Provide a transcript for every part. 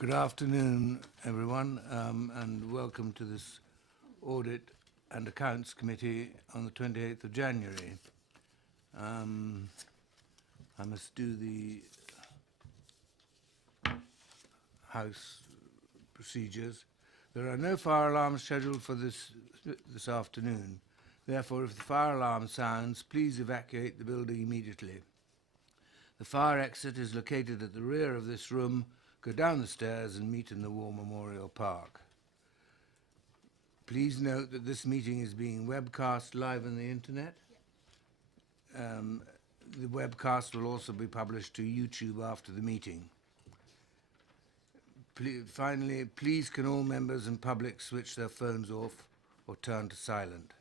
Good afternoon, everyone, and welcome to this Audit and Accounts Committee on the 28th of January. I must do the House procedures. There are no fire alarms scheduled for this afternoon. Therefore, if the fire alarm sounds, please evacuate the building immediately. The fire exit is located at the rear of this room. Go down the stairs and meet in the War Memorial Park. Please note that this meeting is being webcast live on the internet. The webcast will also be published to YouTube after the meeting. Finally, please can all members and public switch their phones off or turn to silent.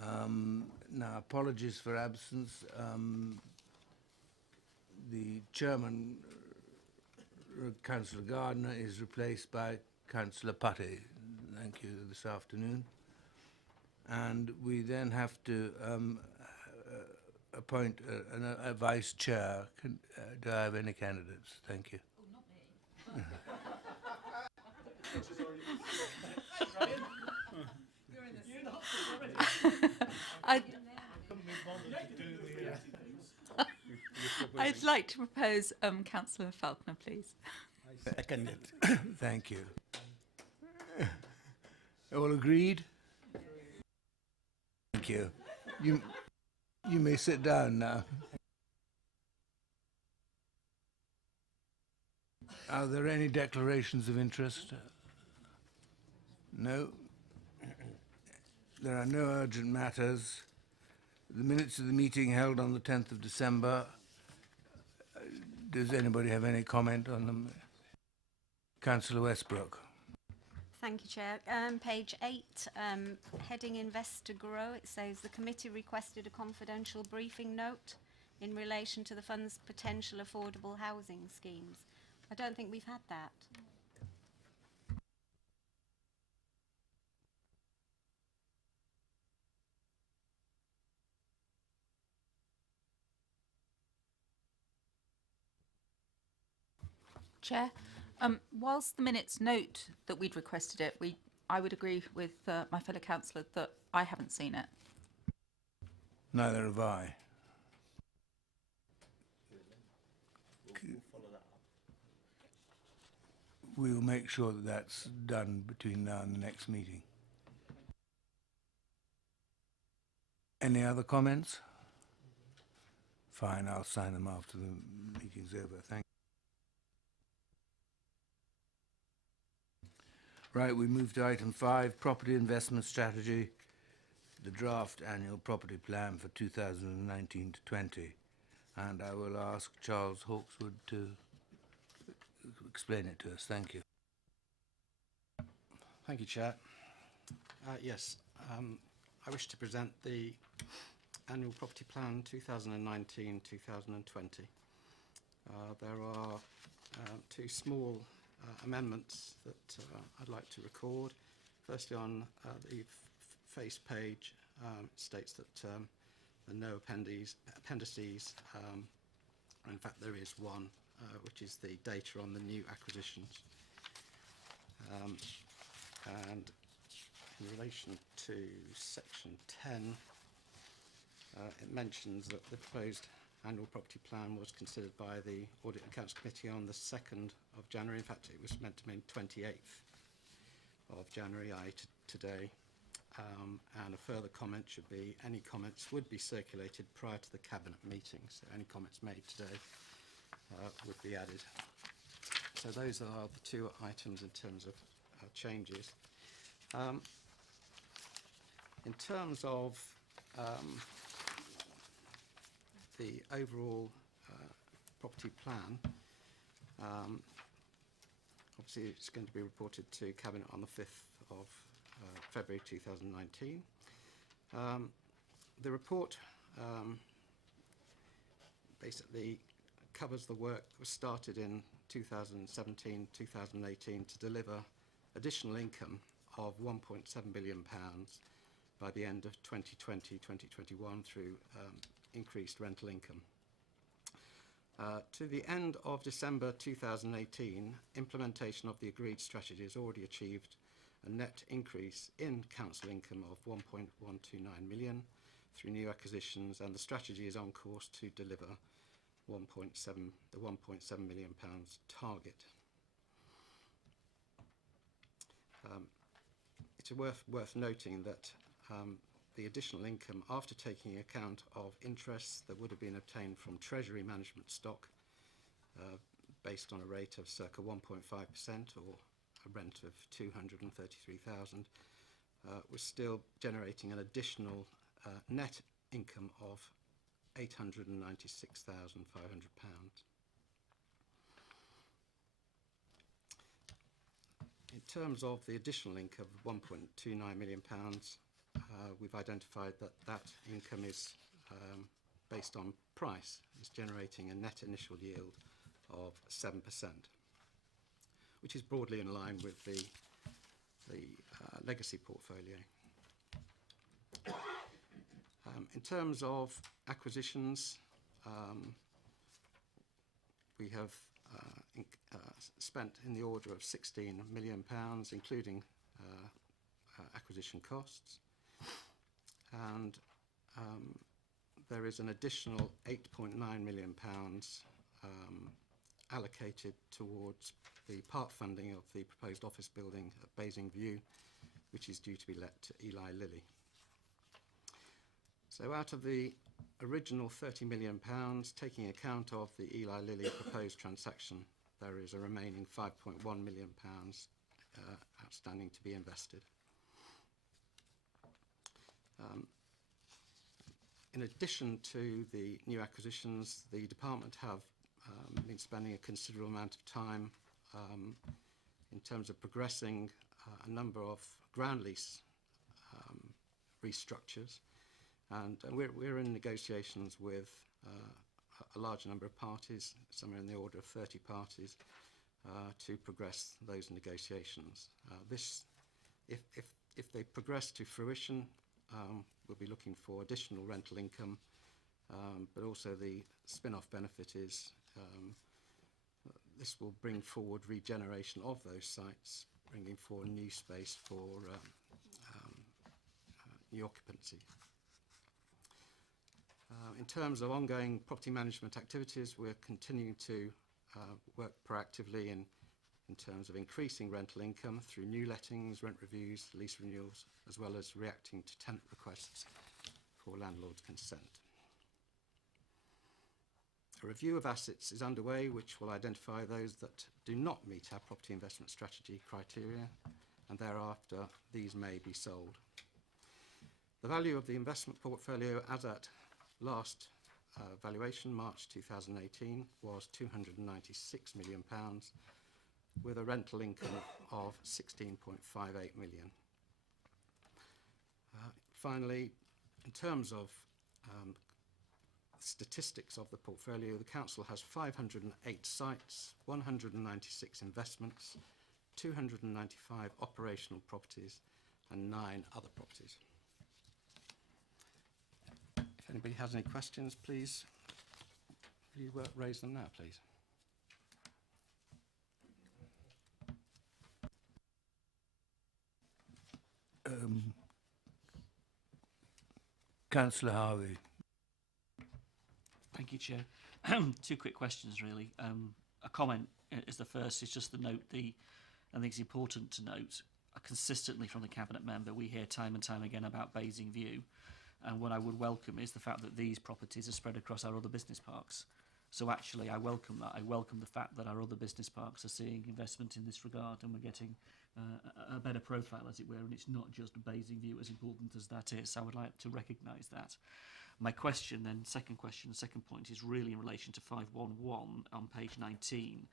Now, apologies for absence. The chairman, Councillor Gardner, is replaced by Councillor Putty. Thank you, this afternoon. And we then have to appoint a vice chair. Do I have any candidates? Thank you. Oh, not me. You're in the I'd like to propose Councillor Falconer, please. I second it. Thank you. All agreed? Thank you. You may sit down now. Are there any declarations of interest? No. There are no urgent matters. The minutes of the meeting held on the 10th of December. Does anybody have any comment on them? Councillor Westbrook. Thank you, Chair. Page 8, heading Invest to Grow, it says the committee requested a confidential briefing note in relation to the fund's potential affordable housing schemes. I don't think we've had that. Chair, whilst the minutes note that we'd requested it, I would agree with my fellow councillor that I haven't seen it. Neither have I. We'll make sure that that's done between now and the next meeting. Any other comments? Fine, I'll sign them after the meeting's over. Thank you. Right, we move to item 5, property investment strategy, the draft annual property plan for 2019 to 20. And I will ask Charles Hawkswood to explain it to us. Thank you. Thank you, Chair. Yes, I wish to present the annual property plan 2019-2020. There are two small amendments that I'd like to record. Firstly, on the face page, it states that there are no appendices. In fact, there is one, which is the data on the new acquisitions. And in relation to section 10, it mentions that the proposed annual property plan was considered by the Audit and Accounts Committee on the 2nd of January. In fact, it was meant to be 28th of January, today. And a further comment should be, any comments would be circulated prior to the Cabinet meeting. So any comments made today would be added. So those are the two items in terms of changes. In terms of the overall property plan, obviously it's going to be reported to Cabinet on the 5th of February 2019. The report basically covers the work that was started in 2017-2018 to deliver additional income of £1.7 billion by the end of 2020-2021 through increased rental income. To the end of December 2018, implementation of the agreed strategy has already achieved a net increase in council income of 1.129 million through new acquisitions, and the strategy is on course to deliver the 1.7 million pounds target. It's worth noting that the additional income, after taking account of interests that would have been obtained from treasury management stock, based on a rate of circa 1.5% or a rent of 233,000, was still generating an additional net income of £896,500. In terms of the additional income of £1.29 million, we've identified that that income is based on price, is generating a net initial yield of 7%, which is broadly in line with the legacy portfolio. In terms of acquisitions, we have spent in the order of £16 million, including acquisition costs, and there is an additional £8.9 million allocated towards the part funding of the proposed office building at Basingview, which is due to be let to Eli Lilly. So out of the original £30 million, taking account of the Eli Lilly proposed transaction, there is a remaining £5.1 million outstanding to be invested. In addition to the new acquisitions, the department have been spending a considerable amount of time in terms of progressing a number of ground lease restructures, and we're in negotiations with a large number of parties, somewhere in the order of 30 parties, to progress those negotiations. If they progress to fruition, we'll be looking for additional rental income, but also the spin-off benefit is this will bring forward regeneration of those sites, bringing forward new space for new occupancy. In terms of ongoing property management activities, we're continuing to work proactively in terms of increasing rental income through new lettings, rent reviews, lease renewals, as well as reacting to tenant requests for landlord's consent. A review of assets is underway, which will identify those that do not meet our property investment strategy criteria, and thereafter these may be sold. The value of the investment portfolio as at last valuation, March 2018, was £296 million, with a rental income of 16.58 million. Finally, in terms of statistics of the portfolio, the council has 508 sites, 196 investments, 295 operational properties, and 9 other properties. If anybody has any questions, please, will you raise them now, please? Councillor Harvey. Thank you, Chair. 2 quick questions, really. A comment is the first, is just to note I think it's important to note, consistently from the Cabinet member, we hear time and time again about Basingview, and what I would welcome is the fact that these properties are spread across our other business parks. So actually, I welcome that. I welcome the fact that our other business parks are seeing investment in this regard, and we're getting a better profile, as it were, and it's not just Basingview, as important as that is. I would like to recognise that. My question then, second point, is really in relation to 511 on page 19.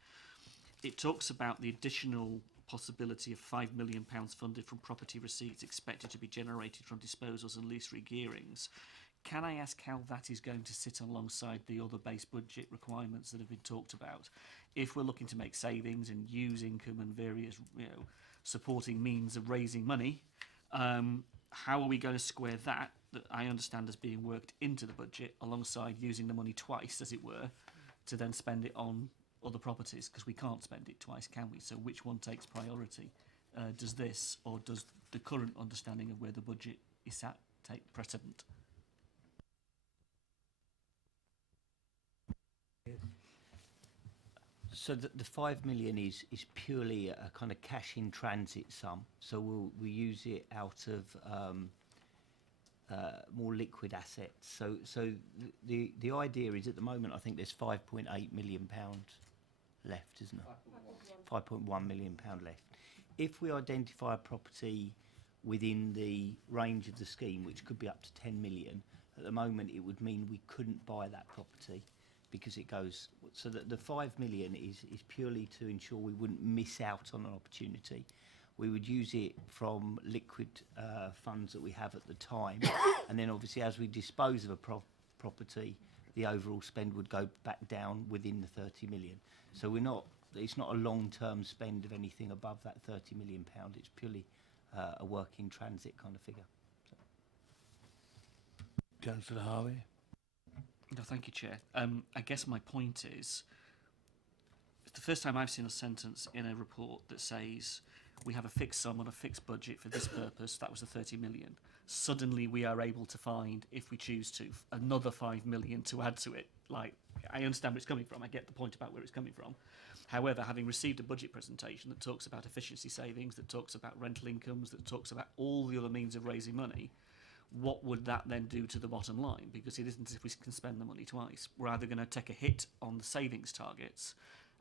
It talks about the additional possibility of £5 million funded from property receipts expected to be generated from disposals and lease regearings. Can I ask how that is going to sit alongside the other base budget requirements that have been talked about? If we're looking to make savings and use income and various supporting means of raising money, how are we going to square that I understand as being worked into the budget alongside using the money twice, as it were, to then spend it on other properties, because we can't spend it twice, can we? So which one takes priority? Does this, or does the current understanding of where the budget is at, take precedent? So the 5 million is purely a kind of cash in transit sum. So we'll use it out of more liquid assets. So the idea is, at the moment, I think there's 5.8 million pound left, isn't there? 5.1 million pound left. If we identify a property within the range of the scheme, which could be up to 10 million, at the moment it would mean we couldn't buy that property, because it goes, so that the 5 million is purely to ensure we wouldn't miss out on an opportunity. We would use it from liquid funds that we have at the time, and then obviously as we dispose of a property, the overall spend would go back down within the 30 million. So it's not a long-term spend of anything above that 30 million pound. It's purely a work in transit kind of figure. Councillor Harvey? No, thank you, Chair. I guess my point is, it's the first time I've seen a sentence in a report that says we have a fixed sum on a fixed budget for this purpose. That was the 30 million. Suddenly we are able to find, if we choose to, another 5 million to add to it. Like, I understand where it's coming from. I get the point about where it's coming from. However, having received a budget presentation that talks about efficiency savings, that talks about rental incomes, that talks about all the other means of raising money, what would that then do to the bottom line? Because it isn't as if we can spend the money twice. We're either going to take a hit on the savings targets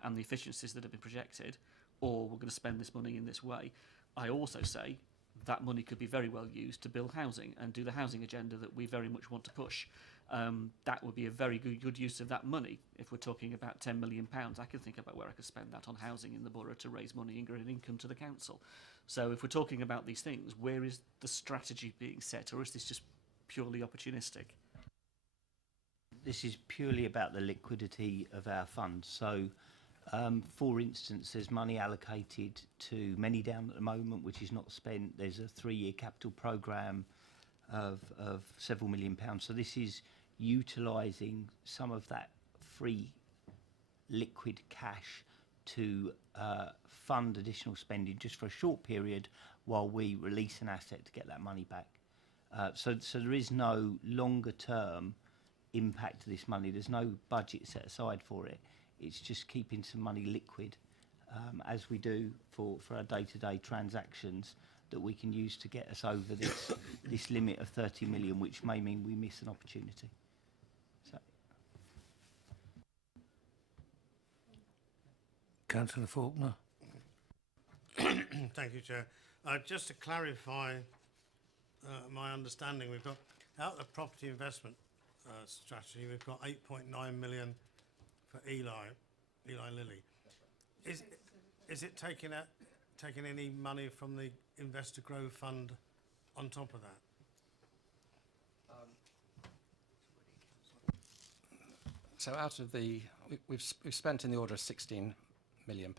and the efficiencies that have been projected, or we're going to spend this money in this way. I also say that money could be very well used to build housing and do the housing agenda that we very much want to push. That would be a very good use of that money. If we're talking about £10 million, I can think about where I could spend that on housing in the borough to raise money and get income to the council. So if we're talking about these things, where is the strategy being set, or is this just purely opportunistic? This is purely about the liquidity of our funds. So, for instance, there's money allocated to Many Down at the moment, which is not spent. There's a 3-year capital programme of several £1 million. So this is utilising some of that free liquid cash to fund additional spending just for a short period while we release an asset to get that money back. So there is no longer term impact to this money. There's no budget set aside for it. It's just keeping some money liquid, as we do for our day-to-day transactions, that we can use to get us over this limit of 30 million, which may mean we miss an opportunity. So. Councillor Faulkner? Thank you, Chair. Just to clarify my understanding, we've got out of the property investment strategy, we've got 8.9 million for Eli Lilly. Is it taking any money from the Investor Grow Fund on top of that? So out of the, we've spent in the order of £16 million.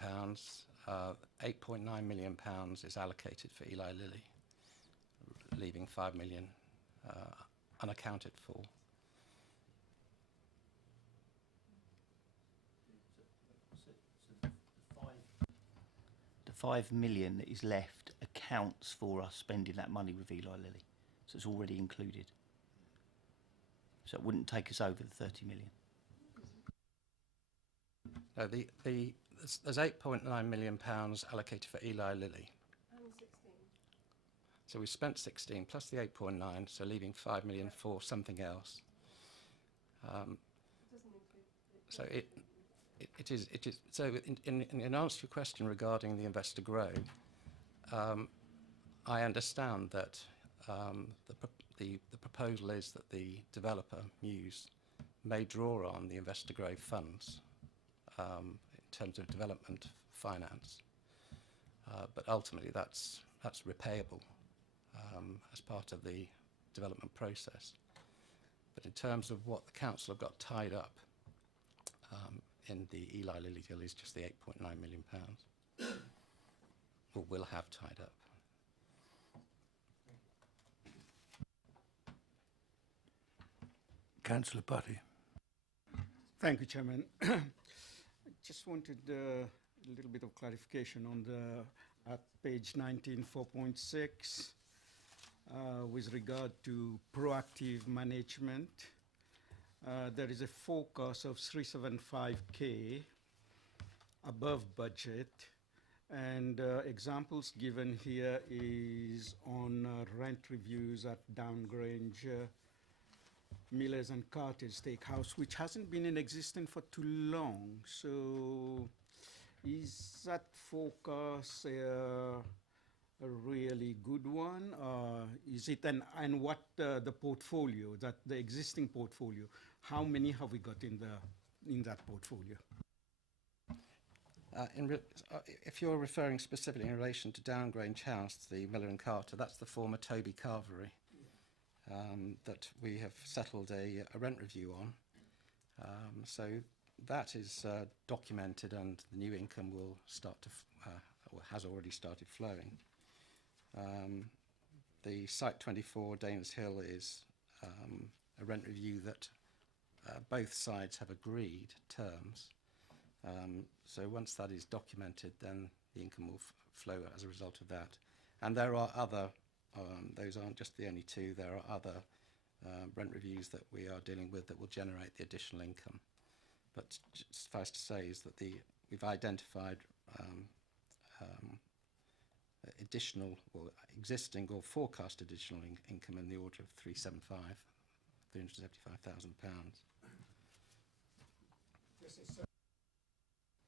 8.9 million pounds is allocated for Eli Lilly, leaving 5 million unaccounted for. The 5 million that is left accounts for us spending that money with Eli Lilly, so it's already included. So it wouldn't take us over the 30 million. No, there's 8.9 million pounds allocated for Eli Lilly. And 16. So we spent 16 plus the 8.9, so leaving 5 million for something else. Doesn't include So it is. So in answer to your question regarding the Investor Grow, I understand that the proposal is that the developer, Muse, may draw on the Investor Grow funds in terms of development finance, but ultimately that's repayable as part of the development process. But in terms of what the council have got tied up in the Eli Lilly deal is just the 8.9 million pounds, or will have tied up. Councillor Putty? Thank you, Chairman. I just wanted a little bit of clarification on the at page 19, 4.6, with regard to proactive management. There is a forecast of 375K above budget, and examples given here is on rent reviews at Downgrange, Millers and Carter's Steakhouse, which hasn't been in existence for too long. So is that forecast a really good one? Is it and what the portfolio, that the existing portfolio, how many have we got in that portfolio? If you're referring specifically in relation to Downgrange House, the Miller and Carter, that's the former Toby Carvery that we have settled a rent review on. So that is documented, and the new income will start to, or has already started flowing. The Site 24, Danes Hill, is a rent review that both sides have agreed terms. So once that is documented, then the income will flow as a result of that. And there are other, those aren't just the only two, there are other rent reviews that we are dealing with that will generate the additional income. But suffice to say is that we've identified additional or existing or forecast additional income in the order of £375,000.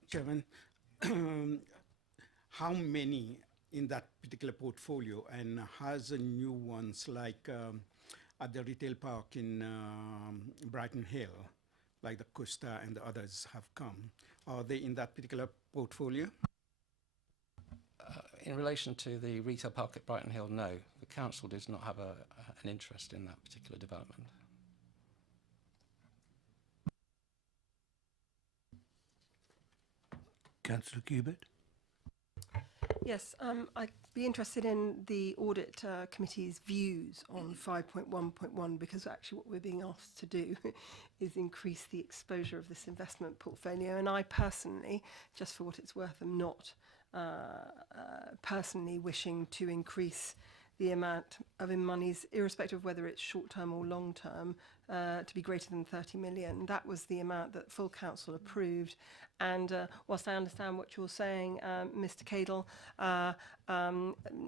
Chairman, how many in that particular portfolio, and has a new ones like at the retail park in Brighton Hill, like the Costa and the others have come? Are they in that particular portfolio? In relation to the retail park at Brighton Hill, no. The council does not have an interest in that particular development. Councillor Cubitt? Yes, I'd be interested in the Audit Committee's views on 5.1.1, because actually what we're being asked to do is increase the exposure of this investment portfolio. And I personally, just for what it's worth, am not personally wishing to increase the amount of monies, irrespective of whether it's short-term or long-term, to be greater than 30 million. That was the amount that full council approved. And whilst I understand what you're saying, Mr. Cadle,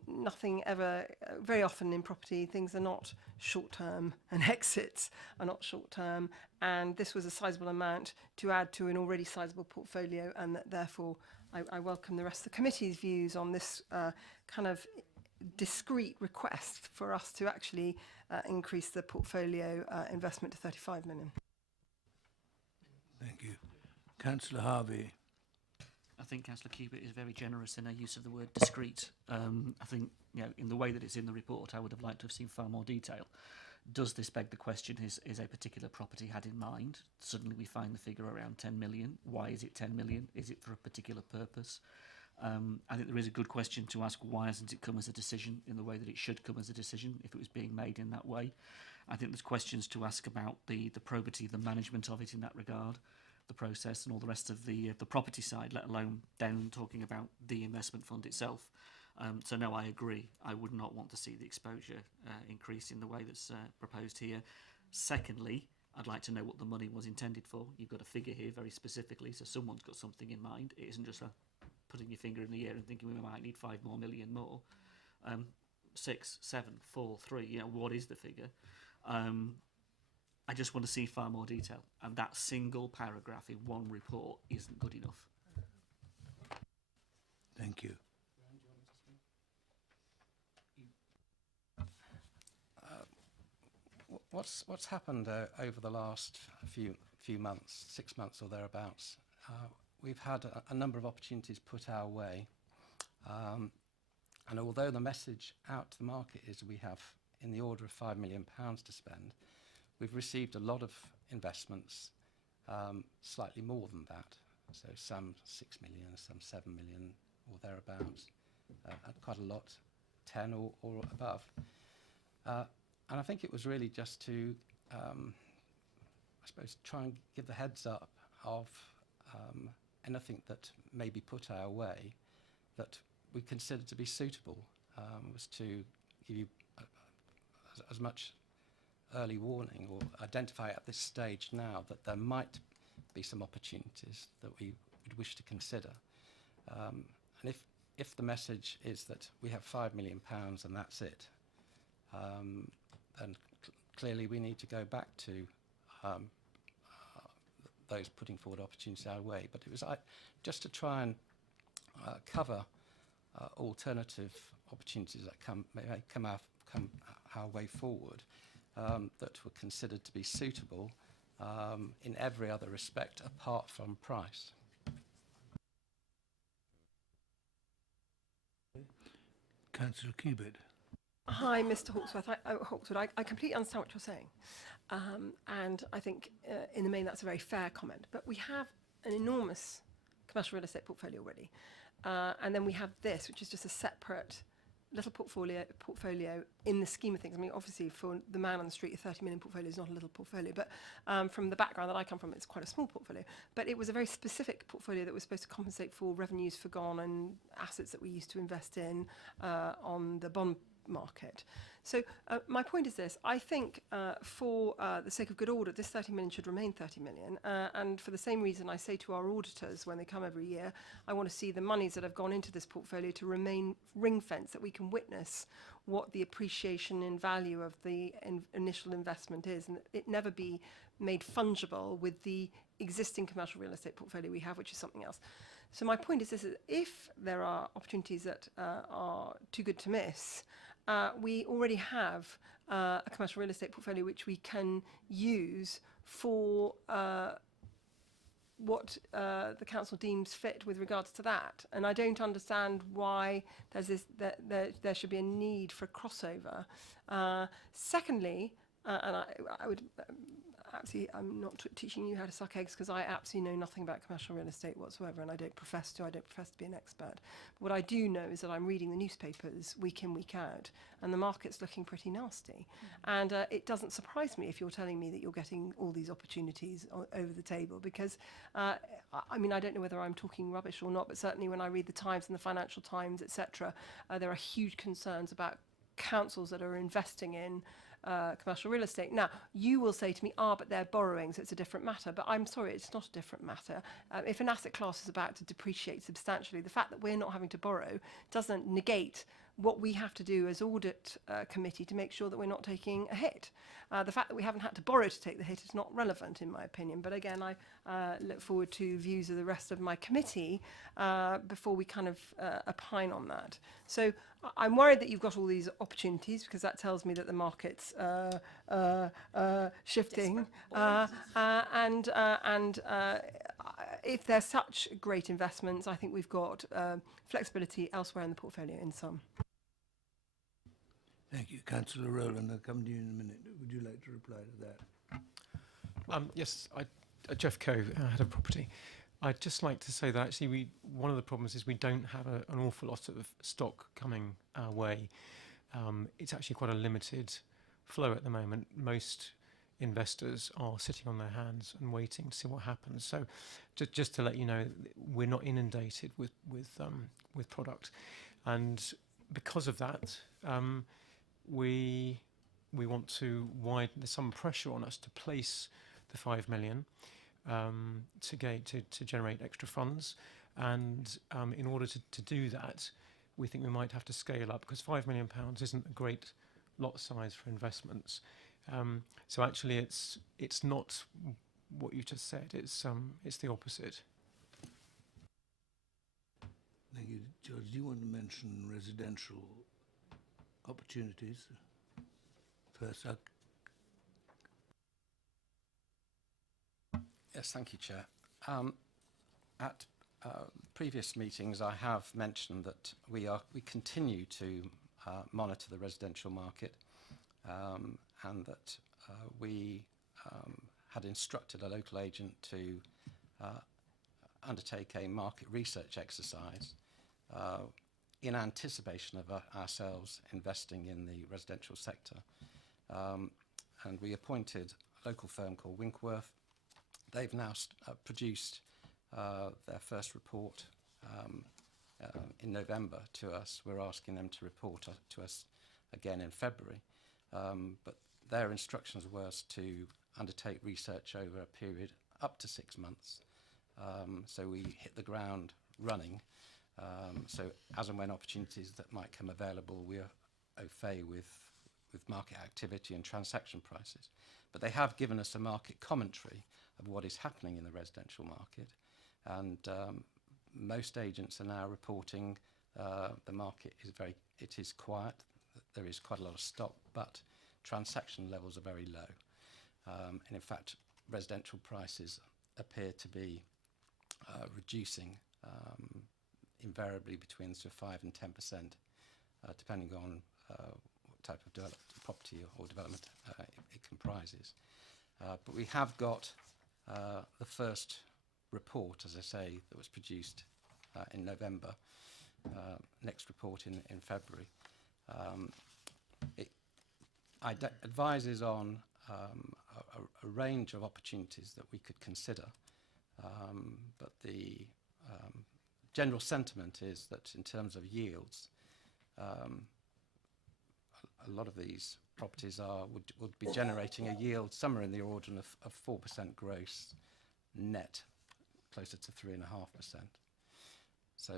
nothing ever, very often in property, things are not short-term and exits are not short-term. And this was a sizable amount to add to an already sizable portfolio, and that therefore I welcome the rest of the committee's views on this kind of discrete request for us to actually increase the portfolio investment to 35 million. Thank you. Councillor Harvey? I think Councillor Cubitt is very generous in her use of the word discrete. I think, in the way that it's in the report, I would have liked to have seen far more detail. Does this beg the question, is a particular property had in mind? Suddenly we find the figure around 10 million. Why is it 10 million? Is it for a particular purpose? I think there is a good question to ask, why hasn't it come as a decision in the way that it should come as a decision if it was being made in that way? I think there's questions to ask about the probity, the management of it in that regard, the process and all the rest of the property side, let alone then talking about the investment fund itself. So no, I agree. I would not want to see the exposure increase in the way that's proposed here. Secondly, I'd like to know what the money was intended for. You've got a figure here very specifically, so someone's got something in mind. It isn't just putting your finger in the air and thinking we might need 5 more million more. 6, 7, 4, 3, what is the figure? I just want to see far more detail, and that single paragraph in one report isn't good enough. Thank you. What's happened over the last few months, 6 months or thereabouts? We've had a number of opportunities put our way, and although the message out to the market is we have in the order of £5 million to spend, we've received a lot of investments, slightly more than that. So some 6 million, some 7 million or thereabouts, quite a lot, 10 or above. And I think it was really just to I suppose, try and give the heads up of anything that may be put our way that we consider to be suitable, was to give you as much early warning or identify at this stage now that there might be some opportunities that we would wish to consider. And if the message is that we have £5 million and that's it, then clearly we need to go back to those putting forward opportunities our way. But it was just to try and cover alternative opportunities that may come our way forward, that were considered to be suitable in every other respect apart from price. Councillor Cubitt. Hi, Mr. Hawksworth. I completely understand what you're saying. And I think in the main that's a very fair comment. But we have an enormous commercial real estate portfolio already. And then we have this, which is just a separate little portfolio in the scheme of things. I mean, obviously for the man on the street, a 30 million portfolio is not a little portfolio, but from the background that I come from, it's quite a small portfolio. But it was a very specific portfolio that was supposed to compensate for revenues forgone and assets that we used to invest in on the bond market. So my point is this: I think for the sake of good order, this 30 million should remain 30 million. And for the same reason, I say to our auditors when they come every year, I want to see the monies that have gone into this portfolio to remain ring-fenced, that we can witness what the appreciation in value of the initial investment is, and it never be made fungible with the existing commercial real estate portfolio we have, which is something else. So my point is this: is if there are opportunities that are too good to miss, we already have a commercial real estate portfolio which we can use for what the council deems fit with regards to that. And I don't understand why there should be a need for crossover. Secondly, and I would absolutely, I'm not teaching you how to suck eggs because I absolutely know nothing about commercial real estate whatsoever, and I don't profess to be an expert. But what I do know is that I'm reading the newspapers week in, week out, and the market's looking pretty nasty. And it doesn't surprise me if you're telling me that you're getting all these opportunities over the table, because I mean, I don't know whether I'm talking rubbish or not, but certainly when I read the Times and the Financial Times, etc., there are huge concerns about councils that are investing in commercial real estate. Now, you will say to me, but they're borrowing, so it's a different matter. But I'm sorry, it's not a different matter. If an asset class is about to depreciate substantially, the fact that we're not having to borrow doesn't negate what we have to do as audit committee to make sure that we're not taking a hit. The fact that we haven't had to borrow to take the hit is not relevant in my opinion. But again, I look forward to views of the rest of my committee before we kind of opine on that. So I'm worried that you've got all these opportunities, because that tells me that the market's shifting. If they're such great investments, I think we've got flexibility elsewhere in the portfolio in some. Thank you. Councillor Rowland, I'll come to you in a minute. Would you like to reply to that? Yes, Jeff Coe, head of property. I'd just like to say that actually one of the problems is we don't have an awful lot of stock coming our way. It's actually quite a limited flow at the moment. Most investors are sitting on their hands and waiting to see what happens. So just to let you know, we're not inundated with product. And because of that, we want to widen, there's some pressure on us to place the 5 million to generate extra funds, and in order to do that, we think we might have to scale up, because £5 million isn't a great lot size for investments. So actually, it's not what you just said. It's the opposite. Thank you, George. Do you want to mention residential opportunities first? Yes, thank you, Chair. At previous meetings, I have mentioned that we continue to monitor the residential market, and that we had instructed a local agent to undertake a market research exercise in anticipation of ourselves investing in the residential sector. And we appointed local firm called Winkworth. They've now produced their first report in November to us. We're asking them to report to us again in February. But their instructions was to undertake research over a period up to 6 months. So we hit the ground running. So as and when opportunities that might come available, we're au fait with market activity and transaction prices. But they have given us a market commentary of what is happening in the residential market. And most agents are now reporting the market is quiet. There is quite a lot of stock, but transaction levels are very low. And in fact, residential prices appear to be reducing invariably between sort of 5 and 10%, depending on what type of property or development it comprises. But we have got the first report, as I say, that was produced in November, next report in February. It advises on a range of opportunities that we could consider, but the general sentiment is that in terms of yields, a lot of these properties would be generating a yield somewhere in the order of 4% gross, net closer to 3.5%. So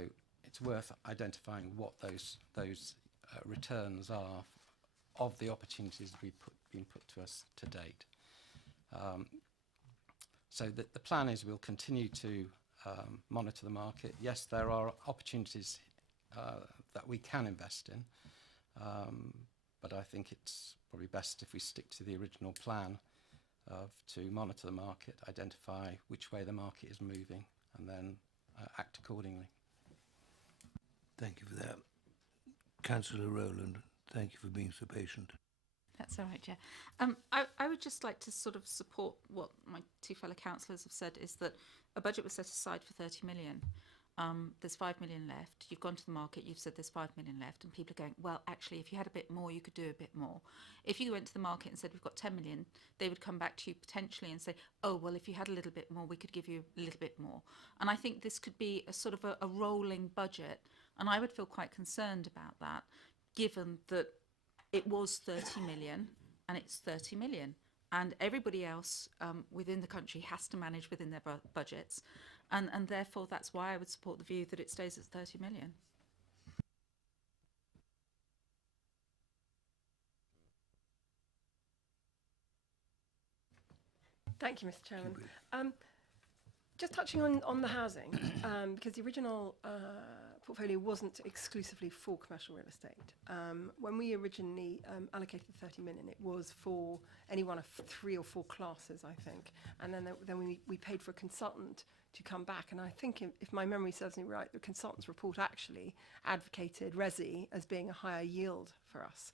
it's worth identifying what those returns are of the opportunities that been put to us to date. So the plan is we'll continue to monitor the market. Yes, there are opportunities that we can invest in, but I think it's probably best if we stick to the original plan to monitor the market, identify which way the market is moving, and then act accordingly. Thank you for that. Councillor Rowland, thank you for being so patient. That's all right, Chair. I would just like to sort of support what my two fellow councillors have said, is that a budget was set aside for 30 million. There's 5 million left. You've gone to the market, you've said there's 5 million left, and people are going, well, actually, if you had a bit more, you could do a bit more. If you went to the market and said, we've got 10 million, they would come back to you potentially and say, oh, well, if you had a little bit more, we could give you a little bit more. And I think this could be a sort of a rolling budget, and I would feel quite concerned about that, given that it was 30 million and it's 30 million. And everybody else within the country has to manage within their budgets. And therefore, that's why I would support the view that it stays at 30 million. Thank you, Mr. Chairman. Just touching on the housing, because the original portfolio wasn't exclusively for commercial real estate. When we originally allocated 30 million, it was for any one of 3 or 4 classes, I think. And then we paid for a consultant to come back. And I think, if my memory serves me right, the consultant's report actually advocated resi as being a higher yield for us.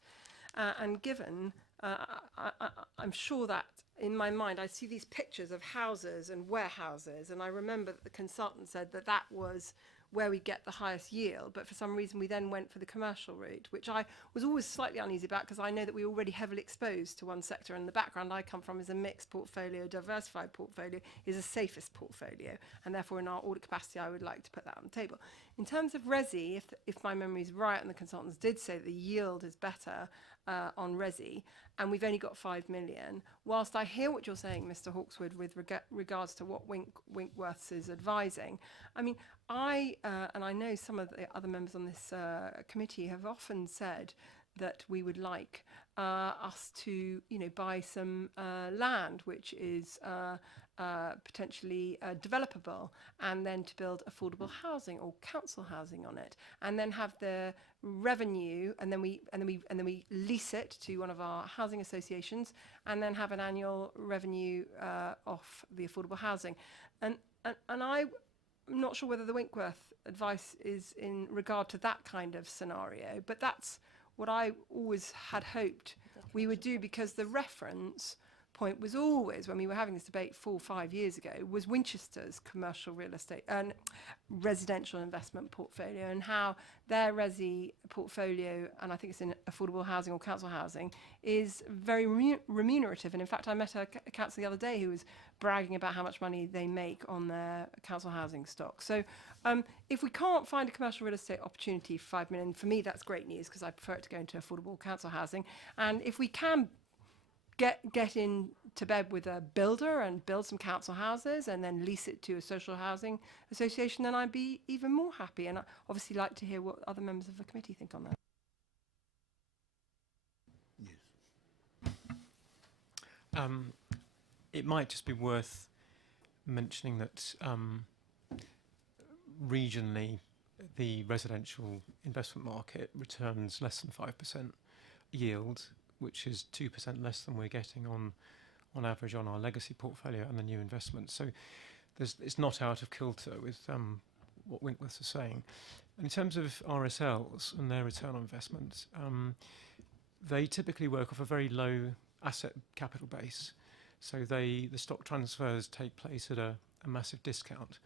And given, I'm sure that in my mind, I see these pictures of houses and warehouses, and I remember that the consultant said that that was where we get the highest yield, but for some reason we then went for the commercial route, which I was always slightly uneasy about, because I know that we're already heavily exposed to one sector, and the background I come from is a mixed portfolio. Diversified portfolio is a safest portfolio, and therefore in our audit capacity I would like to put that on the table. In terms of resi, if my memory is right, and the consultants did say the yield is better on resi, and we've only got 5 million, whilst I hear what you're saying, Mr. Hawkswood, with regards to what Winkworths is advising, I mean, and I know some of the other members on this committee have often said that we would like us to, buy some land which is potentially developable, and then to build affordable housing or council housing on it, and then have the revenue, and then we lease it to one of our housing associations, and then have an annual revenue off the affordable housing, and I'm not sure whether the Winkworth advice is in regard to that kind of scenario, but that's what I always had hoped we would do, because the reference point was always, when we were having this debate 4 or 5 years ago, was Winchester's commercial real estate and residential investment portfolio, and how their resi portfolio, and I think it's in affordable housing or council housing, is very remunerative. And in fact, I met a council the other day who was bragging about how much money they make on their council housing stock. So if we can't find a commercial real estate opportunity for 5 million, for me that's great news, because I prefer it to go into affordable council housing. And if we can get into bed with a builder and build some council houses and then lease it to a social housing association, then I'd be even more happy. And I obviously like to hear what other members of the committee think on that. Yes. It might just be worth mentioning that regionally, the residential investment market returns less than 5% yield, which is 2% less than we're getting on average on our legacy portfolio and the new investments. So it's not out of kilter with what Winkworth is saying. And in terms of RSLs and their return on investment, they typically work off a very low asset capital base. So the stock transfers take place at a massive discount,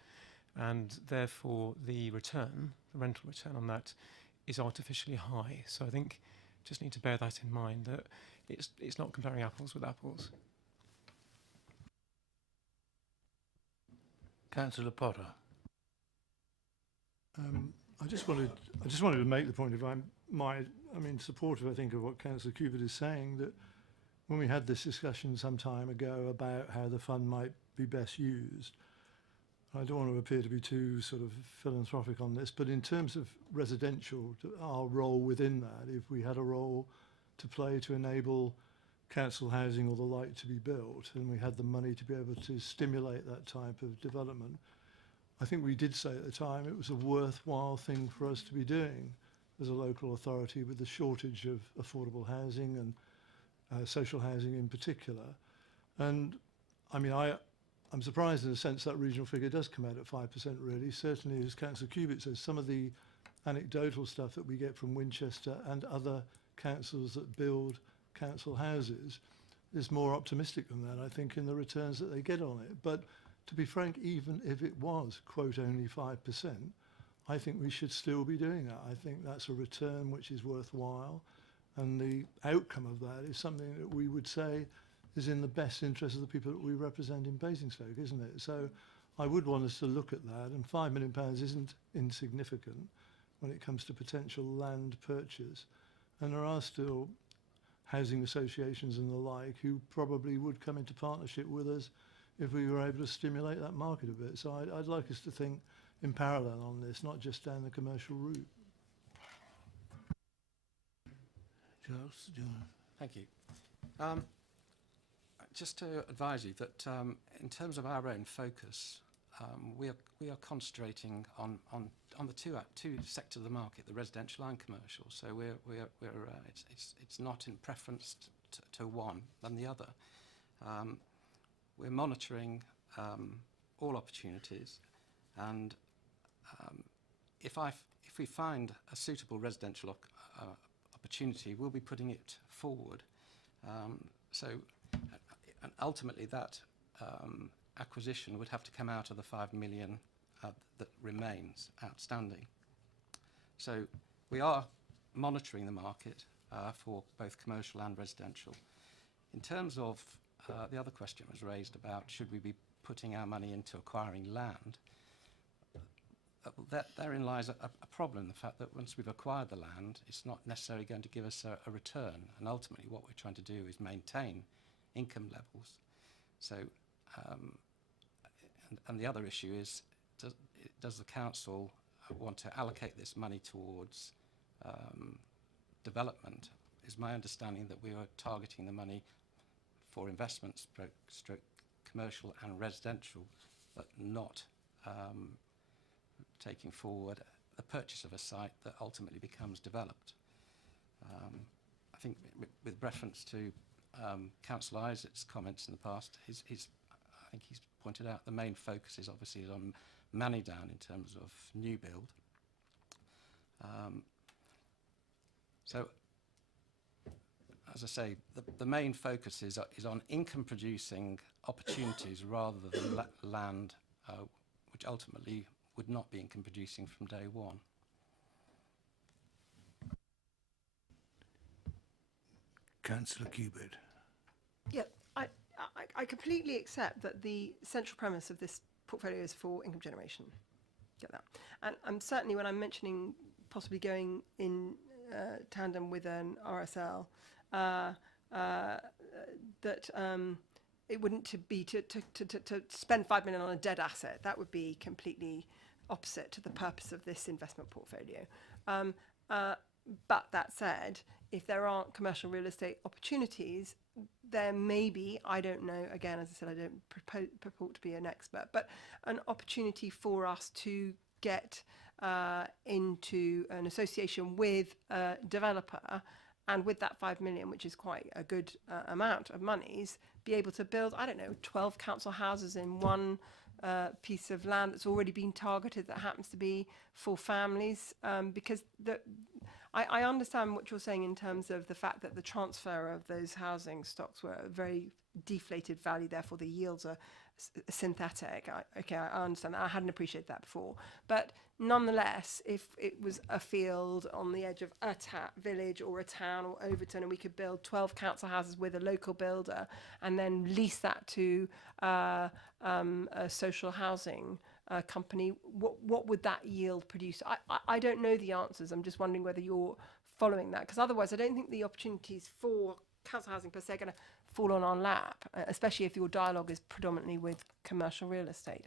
and therefore the rental return on that is artificially high. So I think just need to bear that in mind, that it's not comparing apples with apples. Councillor Potter. I just wanted to make the point, if I'm supportive, I think, of what Councillor Cubitt is saying, that when we had this discussion some time ago about how the fund might be best used, I don't want to appear to be too sort of philanthropic on this, but in terms of residential, our role within that, if we had a role to play to enable council housing or the like to be built, and we had the money to be able to stimulate that type of development, I think we did say at the time it was a worthwhile thing for us to be doing as a local authority, with the shortage of affordable housing and social housing in particular. And I mean, I'm surprised in a sense that regional figure does come out at 5% really. Certainly, as Councillor Cubitt says, some of the anecdotal stuff that we get from Winchester and other councils that build council houses is more optimistic than that, I think, in the returns that they get on it. But to be frank, even if it was, quote, only 5%, I think we should still be doing that. I think that's a return which is worthwhile, and the outcome of that is something that we would say is in the best interest of the people that we represent in Basingstoke, isn't it? So I would want us to look at that, and £5 million isn't insignificant when it comes to potential land purchase. And there are still housing associations and the like who probably would come into partnership with us if we were able to stimulate that market a bit. So I'd like us to think in parallel on this, not just down the commercial route. Charles, do you want Thank you. Just to advise you that in terms of our own focus, we are concentrating on the two sectors of the market, the residential and commercial. So it's not in preference to one than the other. We're monitoring all opportunities, and if we find a suitable residential opportunity, we'll be putting it forward. And ultimately that acquisition would have to come out of the 5 million that remains outstanding. So we are monitoring the market for both commercial and residential. In terms of the other question was raised about should we be putting our money into acquiring land, therein lies a problem, the fact that once we've acquired the land, it's not necessarily going to give us a return, and ultimately what we're trying to do is maintain income levels. So, and the other issue is, does the council want to allocate this money towards development? Is my understanding that we are targeting the money for investment, stroke commercial and residential, but not taking forward a purchase of a site that ultimately becomes developed. I think with reference to Councillor Isaac's comments in the past, I think he's pointed out the main focus is obviously on Manidown in terms of new build. as I say, the main focus is on income-producing opportunities rather than land which ultimately would not be income-producing from day one. Councillor Cubit. Yeah, I completely accept that the central premise of this portfolio is for income generation. Get that. And certainly when I'm mentioning possibly going in tandem with an RSL, that it wouldn't be to spend 5 million on a dead asset. That would be completely opposite to the purpose of this investment portfolio. But that said, if there aren't commercial real estate opportunities, there may be, I don't know, again, as I said, I don't purport to be an expert, but an opportunity for us to get into an association with a developer, and with that 5 million, which is quite a good amount of monies, be able to build, I don't know, 12 council houses in one piece of land that's already been targeted that happens to be for families, because I understand what you're saying in terms of the fact that the transfer of those housing stocks were a very deflated value, therefore the yields are synthetic. I understand that. I hadn't appreciated that before. But nonetheless, if it was a field on the edge of a village or a town or Overton, and we could build 12 council houses with a local builder and then lease that to a social housing company, what would that yield produce? I don't know the answers. I'm just wondering whether you're following that, because otherwise I don't think the opportunities for council housing per se are going to fall on our lap, especially if your dialogue is predominantly with commercial real estate.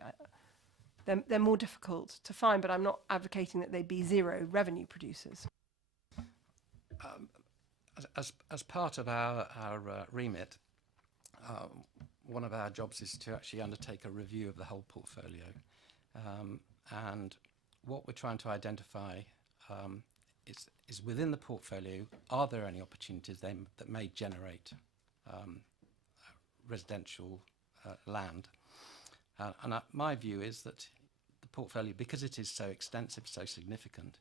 They're more difficult to find, but I'm not advocating that they be zero revenue producers. As part of our remit, one of our jobs is to actually undertake a review of the whole portfolio. And what we're trying to identify is within the portfolio, are there any opportunities that may generate residential land? And my view is that the portfolio, because it is so extensive, so significant,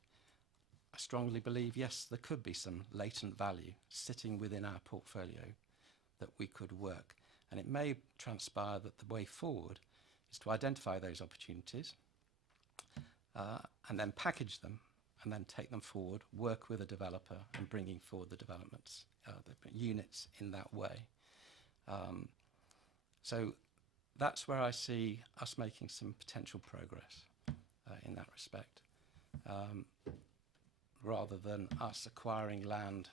I strongly believe, yes, there could be some latent value sitting within our portfolio that we could work. And it may transpire that the way forward is to identify those opportunities and then package them and then take them forward, work with a developer and bringing forward the developments, the units in that way. So that's where I see us making some potential progress in that respect, rather than us acquiring land,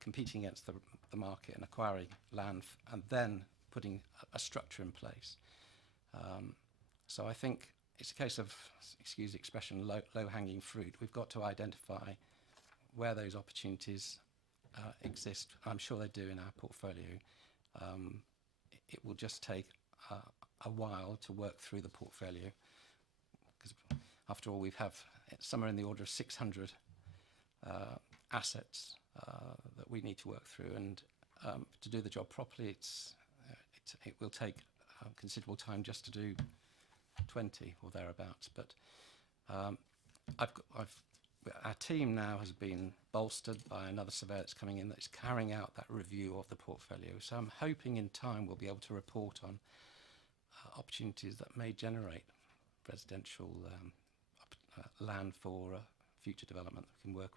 competing against the market and acquiring land and then putting a structure in place. So I think it's a case of, excuse the expression, low-hanging fruit. We've got to identify where those opportunities exist. I'm sure they do in our portfolio. It will just take a while to work through the portfolio, because after all, we have somewhere in the order of 600 assets that we need to work through, and to do the job properly, it will take considerable time just to do 20 or thereabouts. But our team now has been bolstered by another surveyor that's coming in that's carrying out that review of the portfolio. So I'm hoping in time we'll be able to report on opportunities that may generate residential land for future development that we can work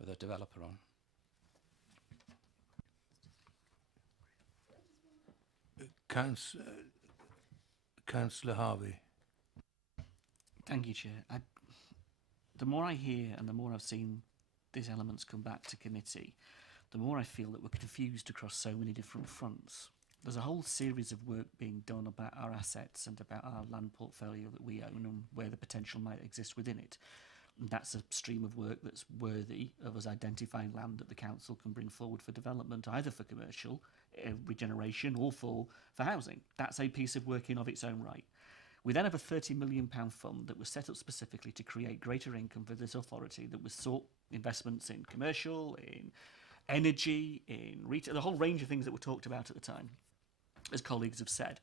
with a developer on. Councillor Harvey. Thank you, Chair. The more I hear and the more I've seen these elements come back to committee, the more I feel that we're confused across so many different fronts. There's a whole series of work being done about our assets and about our land portfolio that we own and where the potential might exist within it. And that's a stream of work that's worthy of us identifying land that the council can bring forward for development, either for commercial regeneration or for housing. That's a piece of work in of its own right. We then have a £30 million fund that was set up specifically to create greater income for this authority, that was sought investments in commercial, in energy, in retail, the whole range of things that were talked about at the time, as colleagues have said.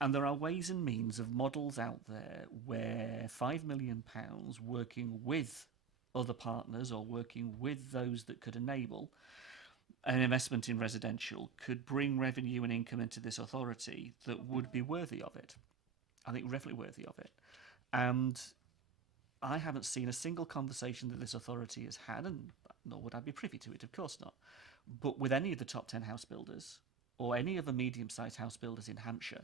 And there are ways and means of models out there where £5 million working with other partners or working with those that could enable an investment in residential could bring revenue and income into this authority that would be worthy of it. I think definitely worthy of it. And I haven't seen a single conversation that this authority has had, and nor would I be privy to it, of course not, but with any of the top 10 house builders or any of the medium-sized house builders in Hampshire,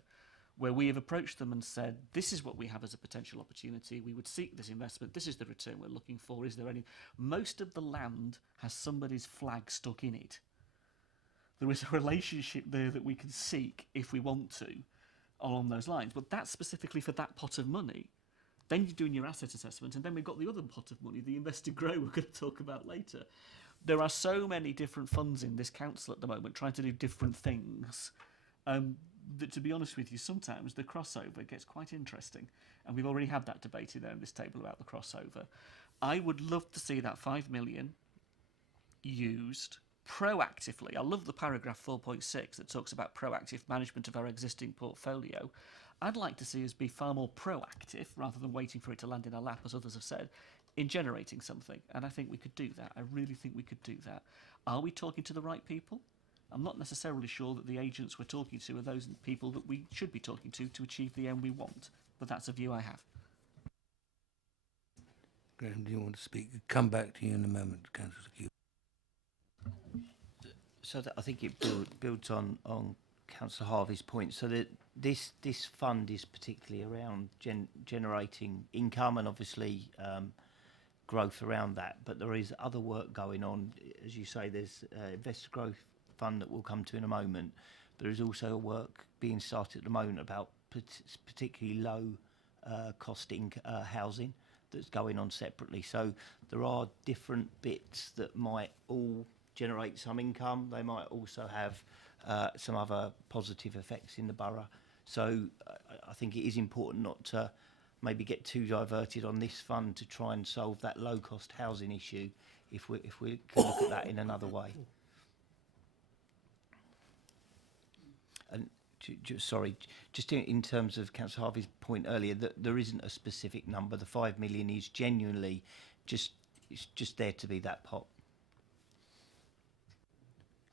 where we have approached them and said, this is what we have as a potential opportunity, we would seek this investment, this is the return we're looking for, is there any... Most of the land has somebody's flag stuck in it. There is a relationship there that we can seek if we want to along those lines, but that's specifically for that pot of money. Then you're doing your asset assessment, and then we've got the other pot of money, the Invest to Grow, we're going to talk about later. There are so many different funds in this council at the moment trying to do different things that, to be honest with you, sometimes the crossover gets quite interesting. And we've already had that debate there in this table about the crossover. I would love to see that 5 million used proactively. I love the paragraph 4.6 that talks about proactive management of our existing portfolio. I'd like to see us be far more proactive, rather than waiting for it to land in our lap, as others have said, in generating something. And I think we could do that. I really think we could do that. Are we talking to the right people? I'm not necessarily sure that the agents we're talking to are those people that we should be talking to achieve the end we want. But that's a view I have. Graham, do you want to speak? Come back to you in a moment, Councillor Q. So I think it builds on Councillor Harvey's point. So that this fund is particularly around generating income and obviously growth around that. But there is other work going on. As you say, there's Investor Growth Fund that we'll come to in a moment. There is also work being started at the moment about particularly low costing housing that's going on separately. So there are different bits that might all generate some income. They might also have some other positive effects in the borough. So I think it is important not to maybe get too diverted on this fund to try and solve that low cost housing issue if we can look at that in another way. And sorry, just in terms of Councillor Harvey's point earlier, that there isn't a specific number. The 5 million is genuinely just there to be that pot.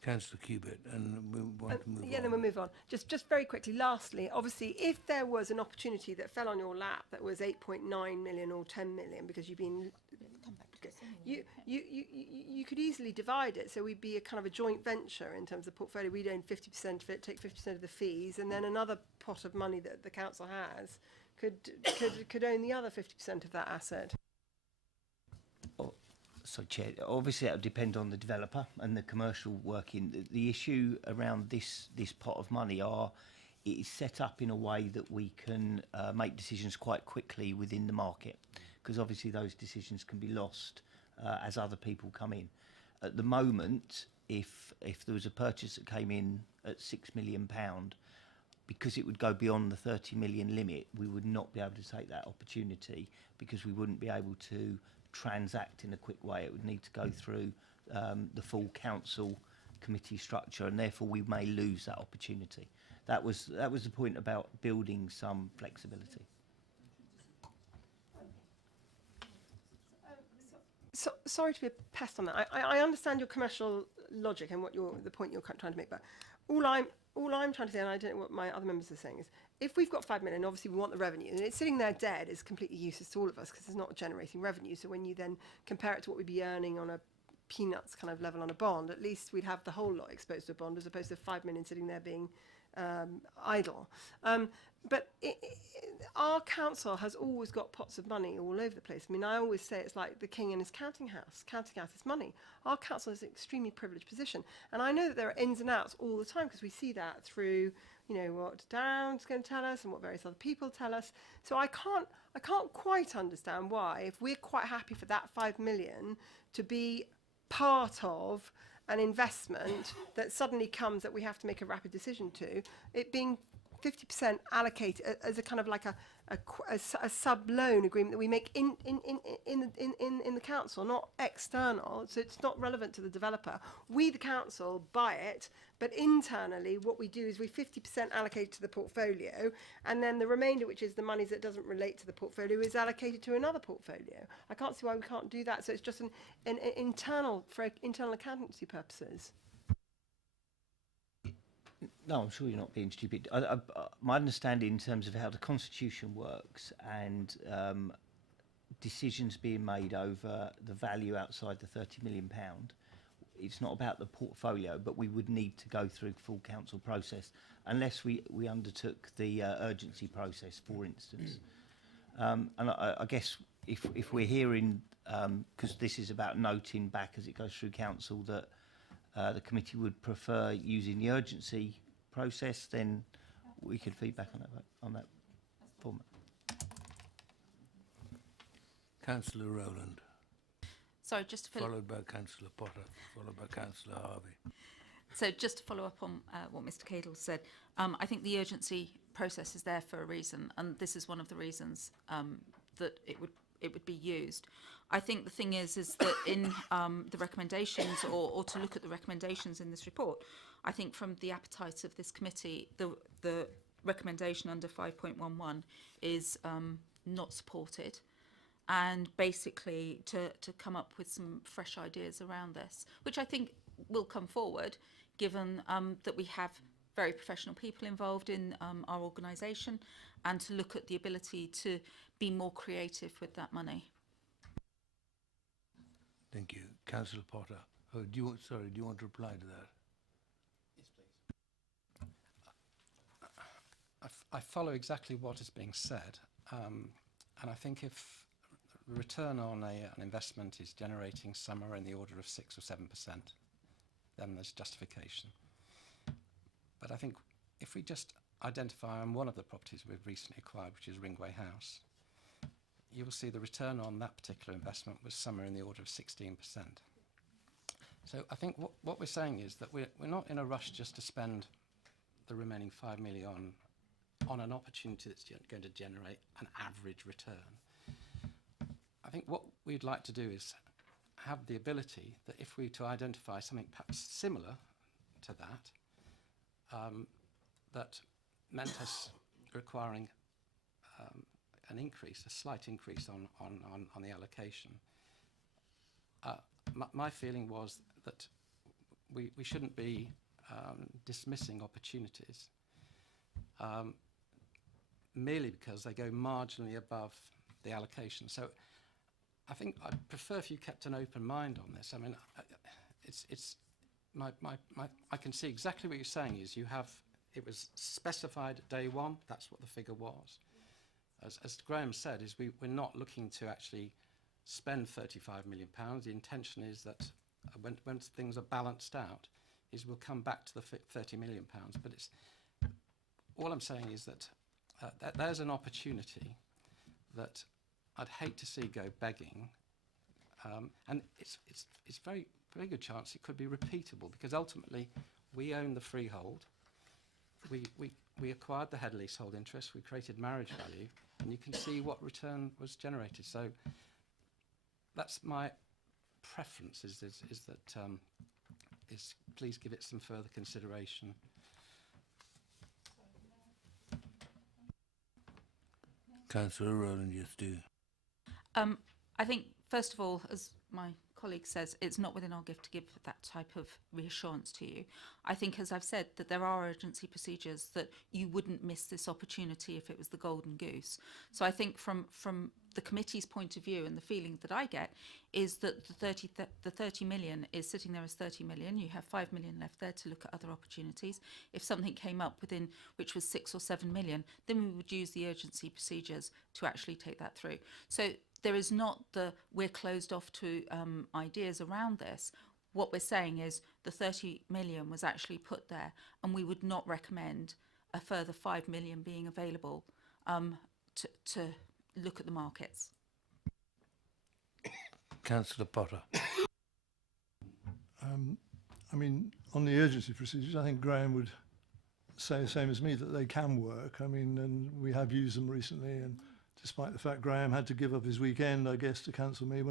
Councillor Cubitt, and we want to move on. Yeah, then we'll move on. Just very quickly, lastly, obviously, if there was an opportunity that fell on your lap that was 8.9 million or 10 million, because you've been... You could easily divide it, so we'd be a kind of a joint venture in terms of portfolio. We'd own 50% of it, take 50% of the fees, and then another pot of money that the council has could own the other 50% of that asset. So, Chair, obviously that would depend on the developer and the commercial working. The issue around this pot of money it is set up in a way that we can make decisions quite quickly within the market, because obviously those decisions can be lost as other people come in. At the moment, if there was a purchase that came in at £6 million, because it would go beyond the 30 million limit, we would not be able to take that opportunity, because we wouldn't be able to transact in a quick way. It would need to go through the full council committee structure, and therefore we may lose that opportunity. That was the point about building some flexibility. So, sorry to be a pest on that. I understand your commercial logic and the point you're trying to make, but all I'm trying to say, and I don't know what my other members are saying, is if we've got 5 million, obviously we want the revenue, and it's sitting there dead is completely useless to all of us because it's not generating revenue. So when you then compare it to what we'd be earning on a peanuts kind of level on a bond, at least we'd have the whole lot exposed to a bond as opposed to 5 million sitting there being idle. But our council has always got pots of money all over the place. I mean, I always say it's like the king in his counting house, counting out his money. Our council is an extremely privileged position. And I know that there are ins and outs all the time because we see that through, you know, what Darren's going to tell us and what various other people tell us. So I can't quite understand why, if we're quite happy for that 5 million to be part of an investment that suddenly comes that we have to make a rapid decision to, it being 50% allocated as a kind of like a sub loan agreement that we make in the council, not external. So it's not relevant to the developer. We, the council, buy it, but internally what we do is we 50% allocate to the portfolio, and then the remainder, which is the money that doesn't relate to the portfolio, is allocated to another portfolio. I can't see why we can't do that. So it's just an internal, for internal accountancy purposes. No, I'm sure you're not being stupid. My understanding in terms of how the Constitution works and decisions being made over the value outside the £30 million, it's not about the portfolio, but we would need to go through the full council process unless we undertook the urgency process, for instance. And I guess if we're hearing, because this is about noting back as it goes through council that the committee would prefer using the urgency process, then we could feedback on that format. Councillor Rowland, Sorry, just to followed by Councillor Potter, followed by Councillor Harvey. So just to follow up on what Mr. Cadle said, I think the urgency process is there for a reason, and this is one of the reasons that it would be used. I think the thing is that in the recommendations, or to look at the recommendations in this report, I think from the appetite of this committee, the recommendation under 5.11 is not supported, and basically to come up with some fresh ideas around this, which I think will come forward, given that we have very professional people involved in our organisation, and to look at the ability to be more creative with that money. Thank you. Councillor Potter. Oh, do you want to reply to that? Yes, please. I follow exactly what is being said, and I think if the return on an investment is generating somewhere in the order of 6 or 7%, then there's justification. But I think if we just identify on one of the properties we've recently acquired, which is Ringway House, you will see the return on that particular investment was somewhere in the order of 16%. So I think what we're saying is that we're not in a rush just to spend the remaining 5 million on an opportunity that's going to generate an average return. I think what we'd like to do is have the ability that if we to identify something perhaps similar to that, that meant us requiring an increase, a slight increase on the allocation. My feeling was that we shouldn't be dismissing opportunities merely because they go marginally above the allocation. So I think I'd prefer if you kept an open mind on this. I mean, I can see exactly what you're saying is it was specified at day one, that's what the figure was. As Graham said, is we're not looking to actually spend £35 million. The intention is that when things are balanced out, is we'll come back to the £30 million. But all I'm saying is that there's an opportunity that I'd hate to see go begging, and it's very good chance it could be repeatable, because ultimately we own the freehold. We acquired the head leasehold interest. We created marriage value, and you can see what return was generated. So that's my preference. Is that please give it some further consideration. Councillor Rowland, yes, do. I think, first of all, as my colleague says, it's not within our gift to give that type of reassurance to you. I think, as I've said, that there are urgency procedures that you wouldn't miss this opportunity if it was the golden goose. So I think from the committee's point of view, and the feeling that I get is that the 30 million is sitting there as 30 million. You have 5 million left there to look at other opportunities. If something came up within which was 6 or 7 million, then we would use the urgency procedures to actually take that through. So there is not we're closed off to ideas around this. What we're saying is the 30 million was actually put there, and we would not recommend a further 5 million being available to look at the markets. Councillor Potter. I mean, on the urgency procedures, I think Graham would say the same as me, that they can work. I mean, and we have used them recently, and despite the fact Graham had to give up his weekend, I guess, to counsel me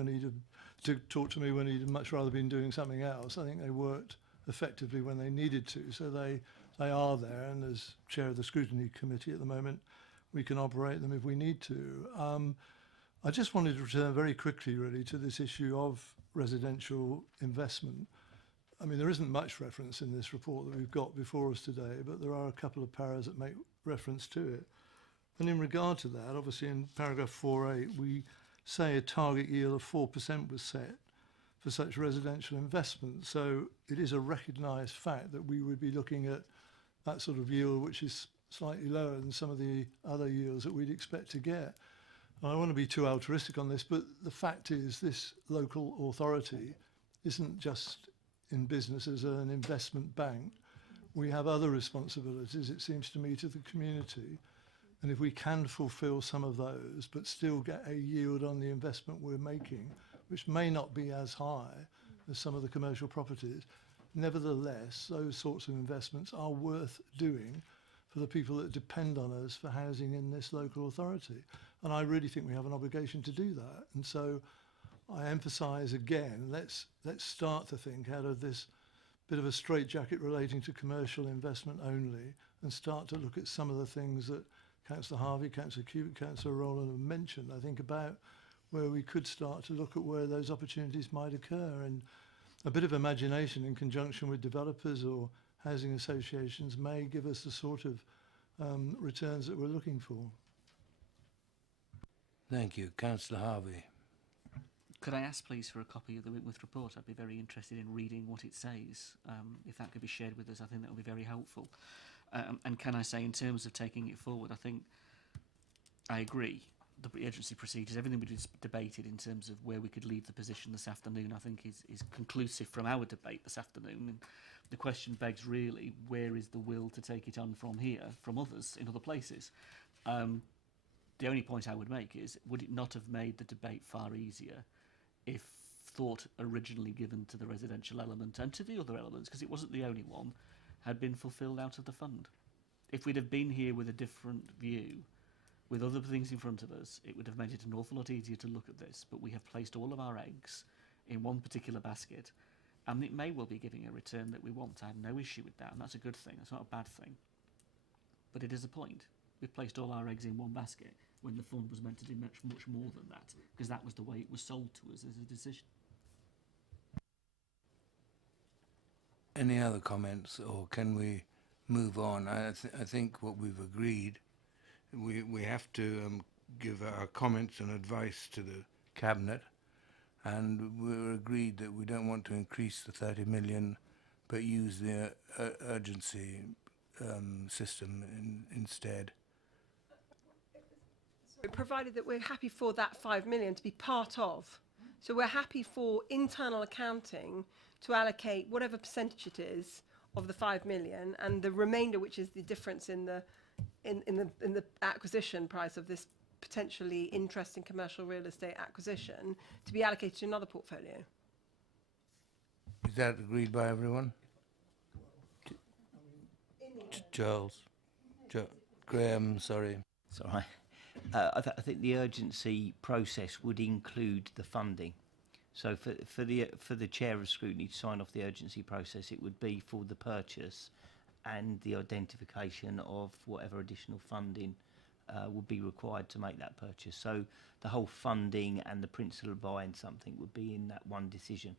to talk to me when he'd much rather been doing something else. I think they worked effectively when they needed to, so they are there. And as chair of the scrutiny committee at the moment, we can operate them if we need to. I just wanted to return very quickly, really, to this issue of residential investment. I mean, there isn't much reference in this report that we've got before us today, but there are a couple of paras that make reference to it. And in regard to that, obviously in paragraph 4.8, we say a target yield of 4% was set for such residential investment. So it is a recognised fact that we would be looking at that sort of yield, which is slightly lower than some of the other yields that we'd expect to get. I don't want to be too altruistic on this, but the fact is this local authority isn't just in business as an investment bank. We have other responsibilities, it seems to me, to the community. And if we can fulfil some of those, but still get a yield on the investment we're making, which may not be as high as some of the commercial properties, nevertheless, those sorts of investments are worth doing for the people that depend on us for housing in this local authority. And I really think we have an obligation to do that. And so I emphasise again, let's start to think out of this bit of a straitjacket relating to commercial investment only and start to look at some of the things that Councillor Harvey, Councillor Cubitt, Councillor Rowland have mentioned, I think, about where we could start to look at where those opportunities might occur. And a bit of imagination in conjunction with developers or housing associations may give us the sort of returns that we're looking for. Thank you. Councillor Harvey. Could I ask, please, for a copy of the Whitworth report? I'd be very interested in reading what it says. If that could be shared with us, I think that would be very helpful. And can I say, in terms of taking it forward, I think I agree. The agency procedures, everything we just debated in terms of where we could leave the position this afternoon, I think is conclusive from our debate this afternoon. And the question begs, really, where is the will to take it on from here, from others in other places? The only point I would make is, would it not have made the debate far easier if thought originally given to the residential element and to the other elements, because it wasn't the only one, had been fulfilled out of the fund? If we'd have been here with a different view, with other things in front of us, it would have made it an awful lot easier to look at this, but we have placed all of our eggs in one particular basket, and it may well be giving a return that we want. I have no issue with that, and that's a good thing. That's not a bad thing. But it is a point. We've placed all our eggs in one basket when the fund was meant to do much more than that, because that was the way it was sold to us as a decision. Any other comments, or can we move on? I think what we've agreed, we have to give our comments and advice to the Cabinet, and we're agreed that we don't want to increase the 30 million, but use the urgency system instead. Provided that we're happy for that 5 million to be part of. So we're happy for internal accounting to allocate whatever percentage it is of the 5 million, and the remainder, which is the difference in the acquisition price of this potentially interesting commercial real estate acquisition, to be allocated to another portfolio. Is that agreed by everyone? Charles? Graham, sorry. Sorry. I think the urgency process would include the funding. So for the chair of scrutiny to sign off the urgency process, it would be for the purchase and the identification of whatever additional funding would be required to make that purchase. So the whole funding and the principle of buying something would be in that one decision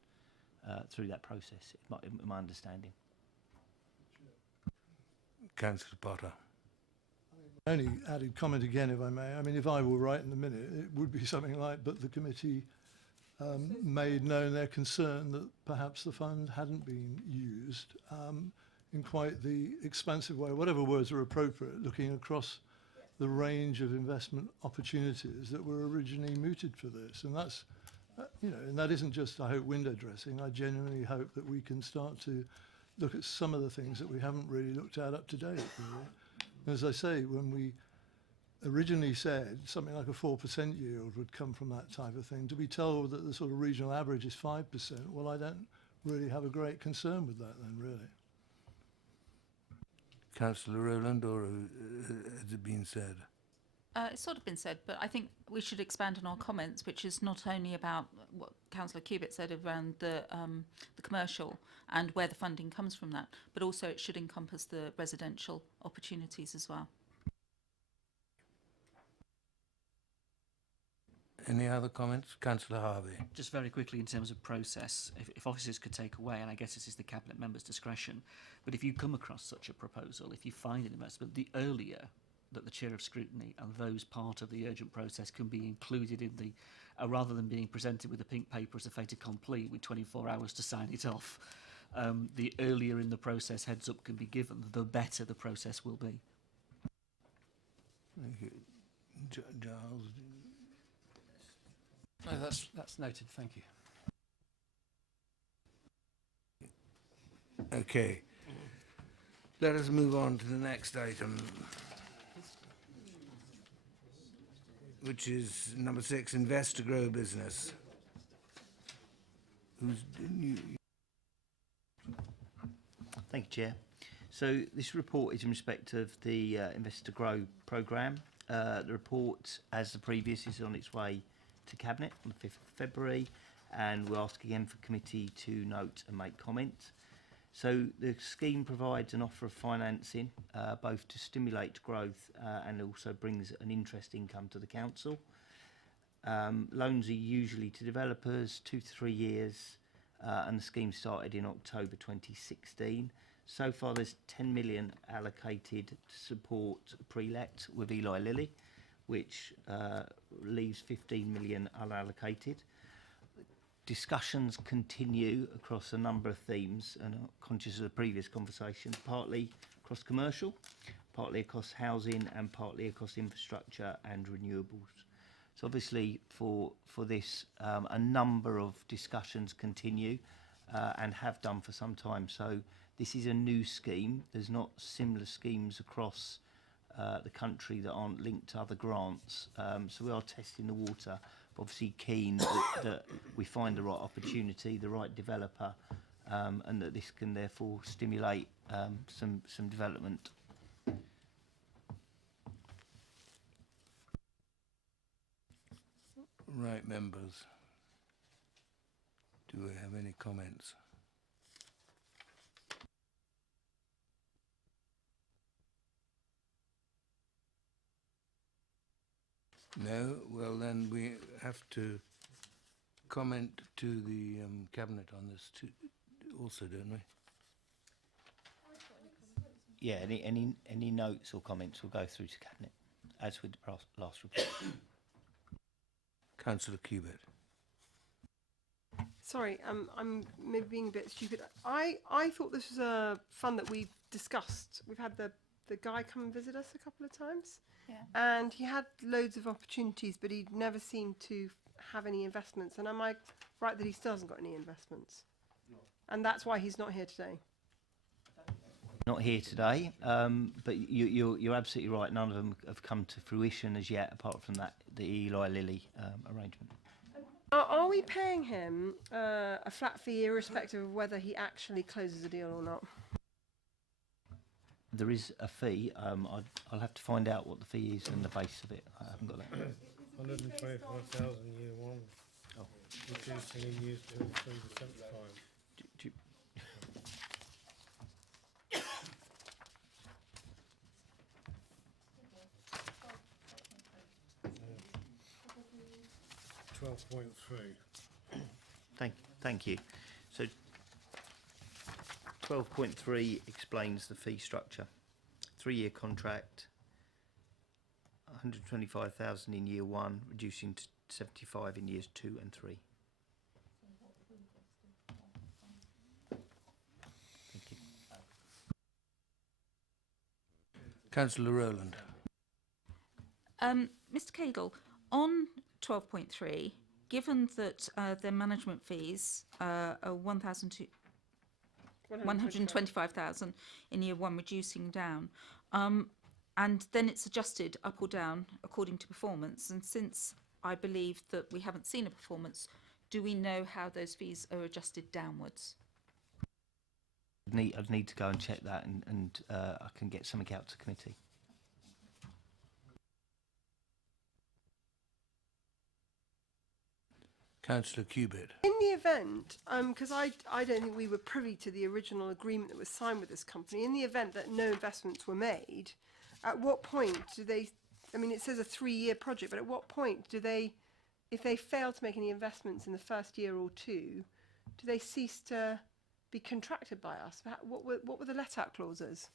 through that process, in my understanding. Councillor Potter. Only added comment again, if I may. I mean, if I were right in the minute, it would be something like, but the committee made known their concern that perhaps the fund hadn't been used in quite the expansive way, whatever words are appropriate, looking across the range of investment opportunities that were originally mooted for this. And that's, and that isn't just, I hope, window dressing. I genuinely hope that we can start to look at some of the things that we haven't really looked at up to date, really. As I say, when we originally said something like a 4% yield would come from that type of thing, to be told that the sort of regional average is 5%, well, I don't really have a great concern with that then, really. Councillor Rowland, or has it been said? It's sort of been said, but I think we should expand on our comments, which is not only about what Councillor Cubitt said around the commercial and where the funding comes from that, but also it should encompass the residential opportunities as well. Any other comments? Councillor Harvey. Just very quickly in terms of process, if officers could take away, and I guess this is the Cabinet member's discretion, but if you come across such a proposal, if you find an investment, the earlier that the Chair of Scrutiny and those part of the urgent process can be included in the, rather than being presented with a pink paper as a fait accompli with 24 hours to sign it off, the earlier in the process heads up can be given, the better the process will be. Thank you. Giles. No, that's noted. Thank you. Okay. Let us move on to the next item, which is number 6, Invest to Grow Business. Thank you, Chair. So this report is in respect of the Invest to Grow programme. The report, as the previous, is on its way to Cabinet on the 5th of February, and we'll ask again for committee to note and make comment. So the scheme provides an offer of financing, both to stimulate growth and also brings an interest income to the council. Loans are usually to developers, 2 to 3 years, and the scheme started in October 2016. So far there's 10 million allocated to support pre-let with Eli Lilly, which leaves 15 million unallocated. Discussions continue across a number of themes, and I'm conscious of the previous conversation, partly across commercial, partly across housing, and partly across infrastructure and renewables. So obviously for this, a number of discussions continue and have done for some time. So this is a new scheme. There's not similar schemes across the country that aren't linked to other grants. So we are testing the water, obviously keen that we find the right opportunity, the right developer, and that this can therefore stimulate some development. Right, members. Do we have any comments? No? Well, then we have to comment to the Cabinet on this too, also, don't we? Yeah, any notes or comments will go through to Cabinet, as with the last report. Councillor Cubitt. Sorry, I'm maybe being a bit stupid. I thought this was a fund that we discussed. We've had the guy come and visit us a couple of times. Yeah. And he had loads of opportunities, but he never seemed to have any investments. And am I right that he still hasn't got any investments? No. And that's why he's not here today? Not here today, but you're absolutely right. None of them have come to fruition as yet, apart from the Eli Lilly arrangement. Are we paying him a flat fee irrespective of whether he actually closes a deal or not? There is a fee. I'll have to find out what the fee is and the base of it. I haven't got that. 125,000 year one. Oh. Reducing and used to improve the 75. Do- 12.3. Thank you. So 12.3 explains the fee structure. 3-year contract, 125,000 in year 1, reducing to 75 in years 2 and 3. Thank you. Councillor Rowland. Mr. Cadle, on 12.3, given that their management fees are 125,000 in year 1, reducing down, and then it's adjusted up or down according to performance. And since I believe that we haven't seen a performance, do we know how those fees are adjusted downwards? I'd need to go and check that, and I can get something out to committee. Councillor Cubitt. In the event, because I don't think we were privy to the original agreement that was signed with this company, in the event that no investments were made, at what point do they, I mean, it says a 3-year project, but at what point do they if they fail to make any investments in the first year or two, do they cease to be contracted by us? What were the let-out clauses?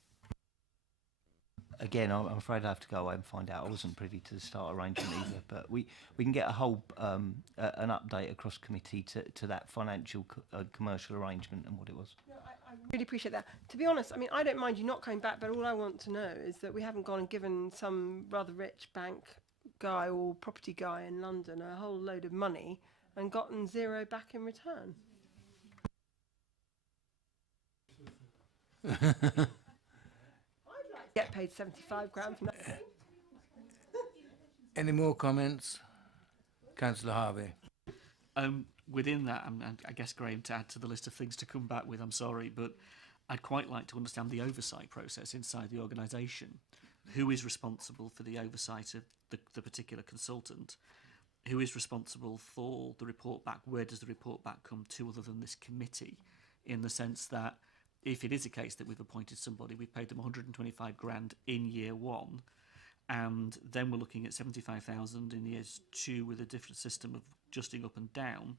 Again, I'm afraid I have to go away and find out. I wasn't privy to the start arrangement either, but we can get a whole an update across committee to that financial commercial arrangement and what it was. No, I really appreciate that. To be honest, I mean, I don't mind you not coming back, but all I want to know is that we haven't gone and given some rather rich bank guy or property guy in London a whole load of money and gotten zero back in return. Get paid 75 grand for nothing. Any more comments? Councillor Harvey. Within that, and I guess, Graham, to add to the list of things to come back with, I'm sorry, but I'd quite like to understand the oversight process inside the organisation. Who is responsible for the oversight of the particular consultant? Who is responsible for the report back? Where does the report back come to other than this committee? In the sense that if it is a case that we've appointed somebody, we've paid them 125 grand in year one, and then we're looking at 75,000 in years two with a different system of adjusting up and down.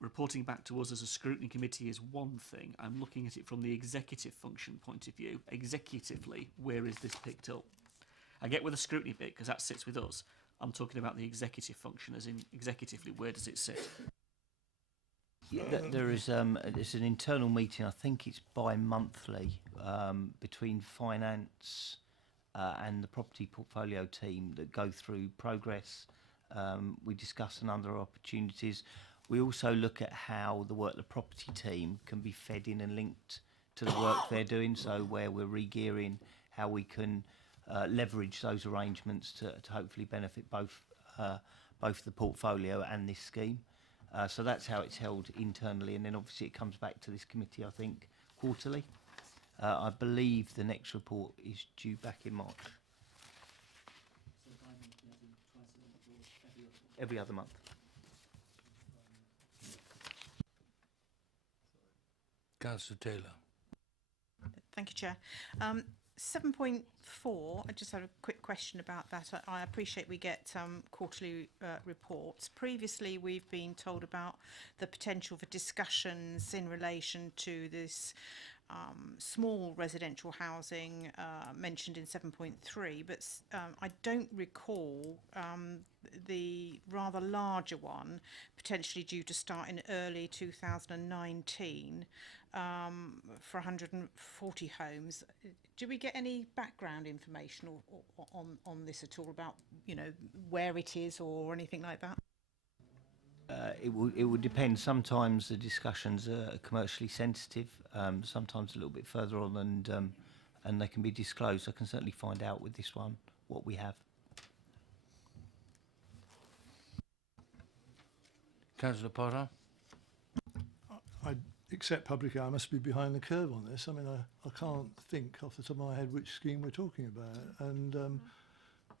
Reporting back to us as a scrutiny committee is one thing. I'm looking at it from the executive function point of view. Executively, where is this picked up? I get with the scrutiny bit because that sits with us. I'm talking about the executive function, as in executively, where does it sit? Yeah, there is it's an internal meeting. I think it's bi-monthly between finance and the property portfolio team that go through progress. We discuss other opportunities. We also look at how the work the property team can be fed in and linked to the work they're doing. So where we're re-gearing, how we can leverage those arrangements to hopefully benefit both the portfolio and this scheme. So that's how it's held internally, and then obviously it comes back to this committee, I think, quarterly. I believe the next report is due back in March. Every other month. Councillor Taylor. Thank you, Chair. 7.4, I just had a quick question about that. I appreciate we get quarterly reports. Previously, we've been told about the potential for discussions in relation to this small residential housing mentioned in 7.3, but I don't recall the rather larger one potentially due to start in early 2019 for 140 homes. Do we get any background information on this at all about, you know, where it is or anything like that? It would depend. Sometimes the discussions are commercially sensitive, sometimes a little bit further on, and they can be disclosed. I can certainly find out with this one what we have. Councillor Potter. Except publicly, I must be behind the curve on this. I mean, I can't think off the top of my head which scheme we're talking about, and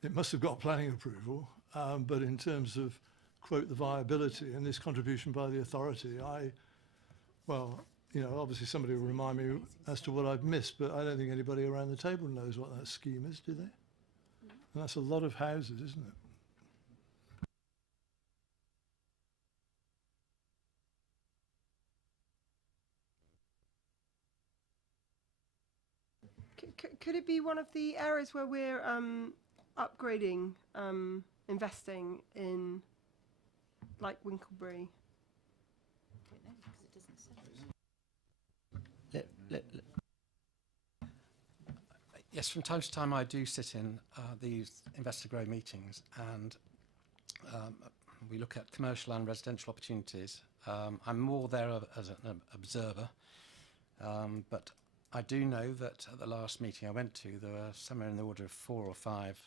it must have got planning approval, but in terms of, quote, the viability and this contribution by the authority, well, you know, obviously somebody will remind me as to what I've missed, but I don't think anybody around the table knows what that scheme is, do they? And that's a lot of houses, isn't it? Could it be one of the areas where we're upgrading, investing in, like Winklebury? Yes, from time to time I do sit in these Investor Grow meetings, and we look at commercial and residential opportunities. I'm more there as an observer, but I do know that at the last meeting I went to, there were somewhere in the order of 4 or 5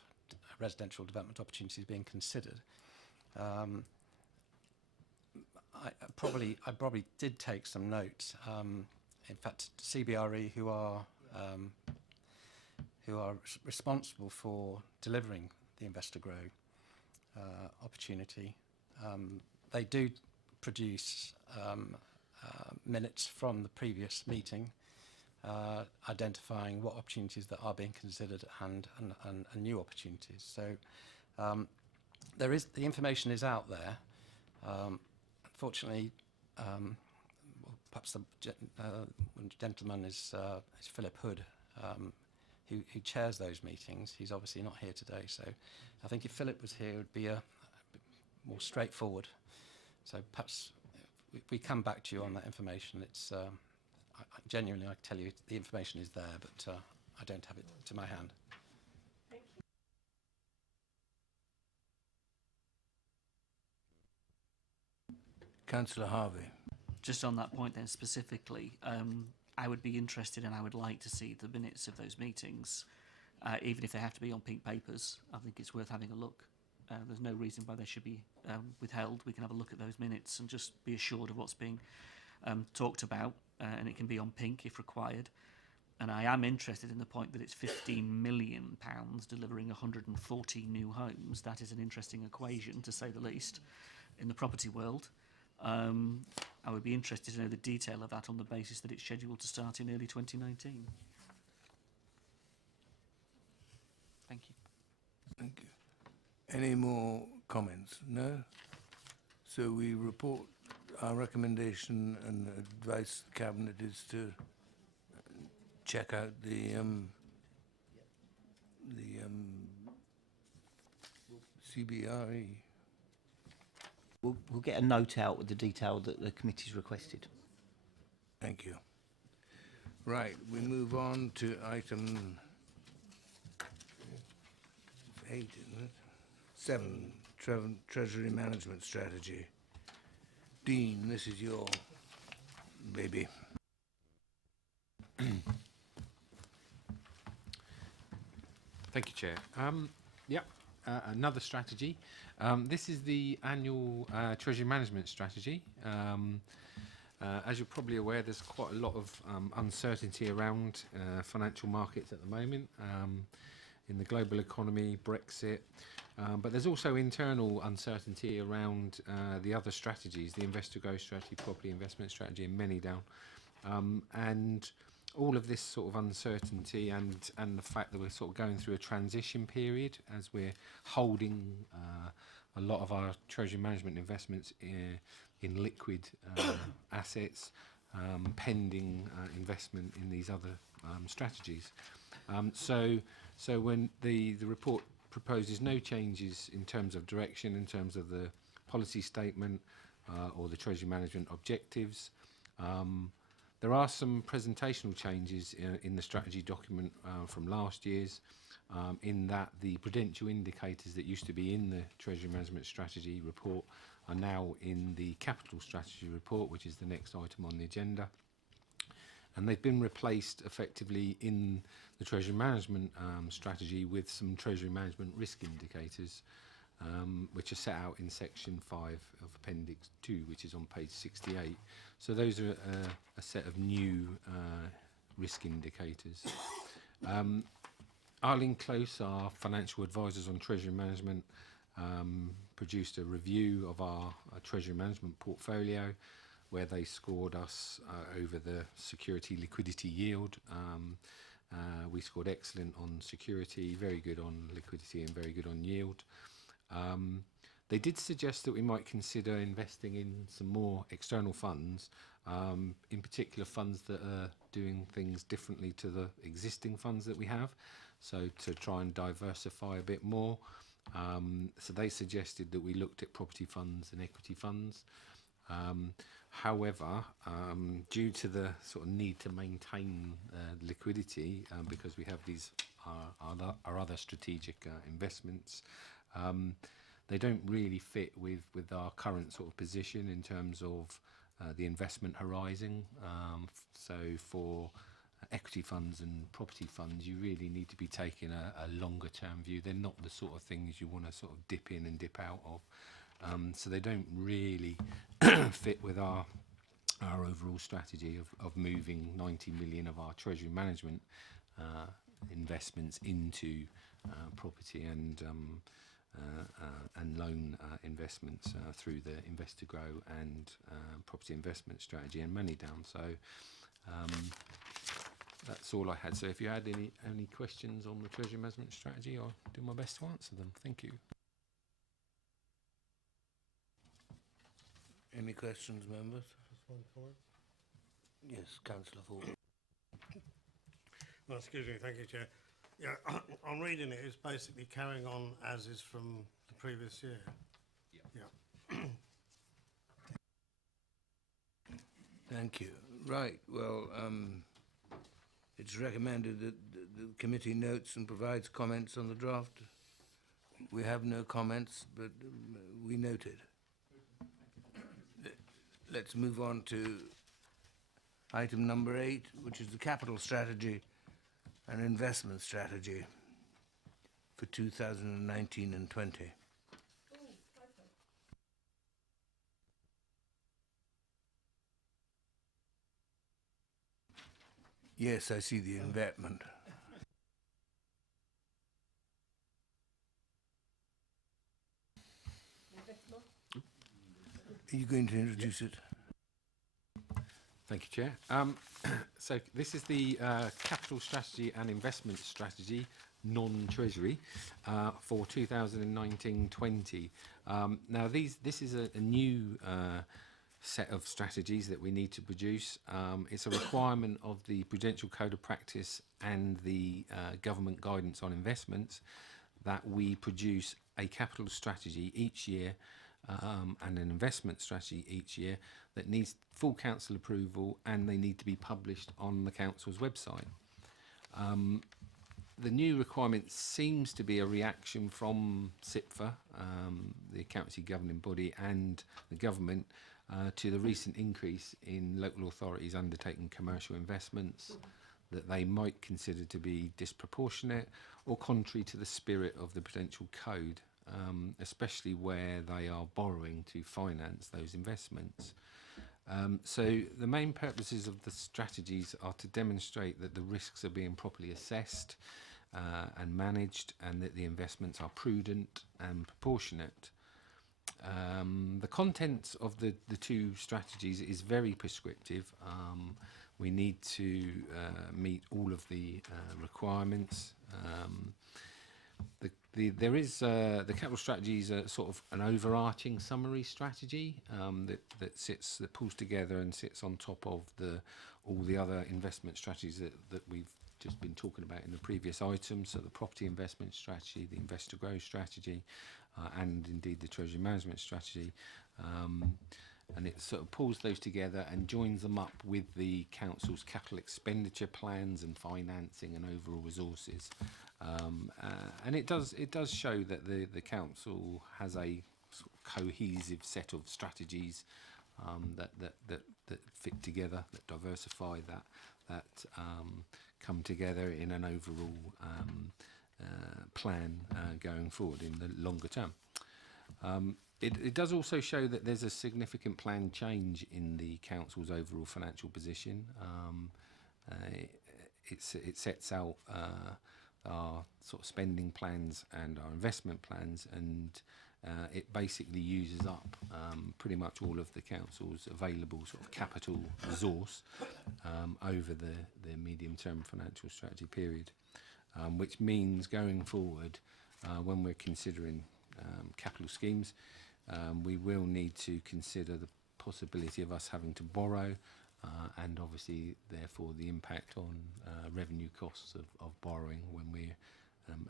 residential development opportunities being considered. I probably did take some notes. In fact, CBRE, who are responsible for delivering the Investor Grow opportunity, they do produce minutes from the previous meeting, identifying what opportunities that are being considered and new opportunities. So the information is out there. Unfortunately, well, perhaps the gentleman is Philip Hood, who chairs those meetings. He's obviously not here today, so I think if Philip was here, it would be a bit more straightforward. So perhaps if we come back to you on that information. It's genuinely, I tell you, the information is there, but I don't have it to my hand. Councillor Harvey. Just on that point then specifically, I would be interested and I would like to see the minutes of those meetings, even if they have to be on pink papers. I think it's worth having a look. There's no reason why they should be withheld. We can have a look at those minutes and just be assured of what's being talked about, and it can be on pink if required. And I am interested in the point that it's £15 million delivering 140 new homes. That is an interesting equation, to say the least, in the property world. I would be interested to know the detail of that on the basis that it's scheduled to start in early 2019. Thank you. Thank you. Any more comments? No? So we report our recommendation and advice the Cabinet is to check out the CBRE. We'll get a note out with the detail that the committee's requested. Thank you. Right, we move on to item 8, isn't it? 7, Treasury Management Strategy. Dean, this is your baby. Thank you, Chair. Another strategy. This is the annual Treasury Management Strategy. As you're probably aware, there's quite a lot of uncertainty around financial markets at the moment, in the global economy, Brexit, but there's also internal uncertainty around the other strategies, the Investor Go strategy, property investment strategy, and many down. And all of this sort of uncertainty and the fact that we're sort of going through a transition period as we're holding a lot of our treasury management investments in liquid assets, pending investment in these other strategies. So when the report proposes no changes in terms of direction, in terms of the policy statement or the treasury management objectives, there are some presentational changes in the strategy document from last year's, in that the prudential indicators that used to be in the Treasury Management Strategy report are now in the Capital Strategy report, which is the next item on the agenda. And they've been replaced effectively in the Treasury Management Strategy with some Treasury Management risk indicators, which are set out in section 5 of Appendix 2, which is on page 68. So those are a set of new risk indicators. Arlene Close, our financial advisors on Treasury Management, produced a review of our Treasury Management portfolio, where they scored us over the security liquidity yield. We scored excellent on security, very good on liquidity, and very good on yield. They did suggest that we might consider investing in some more external funds, in particular funds that are doing things differently to the existing funds that we have, so to try and diversify a bit more. So they suggested that we looked at property funds and equity funds. However, due to the sort of need to maintain liquidity, because we have these our other strategic investments, they don't really fit with our current sort of position in terms of the investment horizon. So for equity funds and property funds, you really need to be taking a longer term view. They're not the sort of things you want to sort of dip in and dip out of. So they don't really fit with our overall strategy of moving 90 million of our treasury management investments into property and loan investments through the Investor Grow and property investment strategy and money down. So that's all I had. So if you had any questions on the treasury management strategy, I'll do my best to answer them. Thank you. any questions, members? Just one comment. Yes, Councillor Ford. Well, excuse me, thank you, Chair. Yeah, I'm reading it, it's basically carrying on as is from the previous year. Yeah. Thank you. Right, well, it's recommended that the committee notes and provides comments on the draft. We have no comments, but we noted. Let's move on to item number 8, which is the capital strategy and investment strategy for 2019 and 20. Yes, I see the investment. Are you going to introduce it? Thank you, Chair. So this is the capital strategy and investment strategy, non-treasury, for 2019-20. Now, this is a new set of strategies that we need to produce. It's a requirement of the Prudential Code of Practice and the government guidance on investments that we produce a capital strategy each year and an investment strategy each year that needs full council approval, and they need to be published on the council's website. The new requirement seems to be a reaction from SIPFA, the accountancy governing body, and the government to the recent increase in local authorities undertaking commercial investments that they might consider to be disproportionate or contrary to the spirit of the Prudential Code, especially where they are borrowing to finance those investments. So the main purposes of the strategies are to demonstrate that the risks are being properly assessed and managed, and that the investments are prudent and proportionate. The contents of the two strategies is very prescriptive. We need to meet all of the requirements. There is the capital strategy is a sort of an overarching summary strategy that pulls together and sits on top of all the other investment strategies that we've just been talking about in the previous items. So the property investment strategy, the investor growth strategy, and indeed the treasury management strategy. And it sort of pulls those together and joins them up with the council's capital expenditure plans and financing and overall resources. And it does show that the council has a sort of cohesive set of strategies that fit together, that diversify, that come together in an overall plan going forward in the longer term. It does also show that there's a significant planned change in the council's overall financial position. It sets out our sort of spending plans and our investment plans, and it basically uses up pretty much all of the council's available sort of capital resource over the medium-term financial strategy period, which means going forward, when we're considering capital schemes, we will need to consider the possibility of us having to borrow, and obviously therefore the impact on revenue costs of borrowing when we're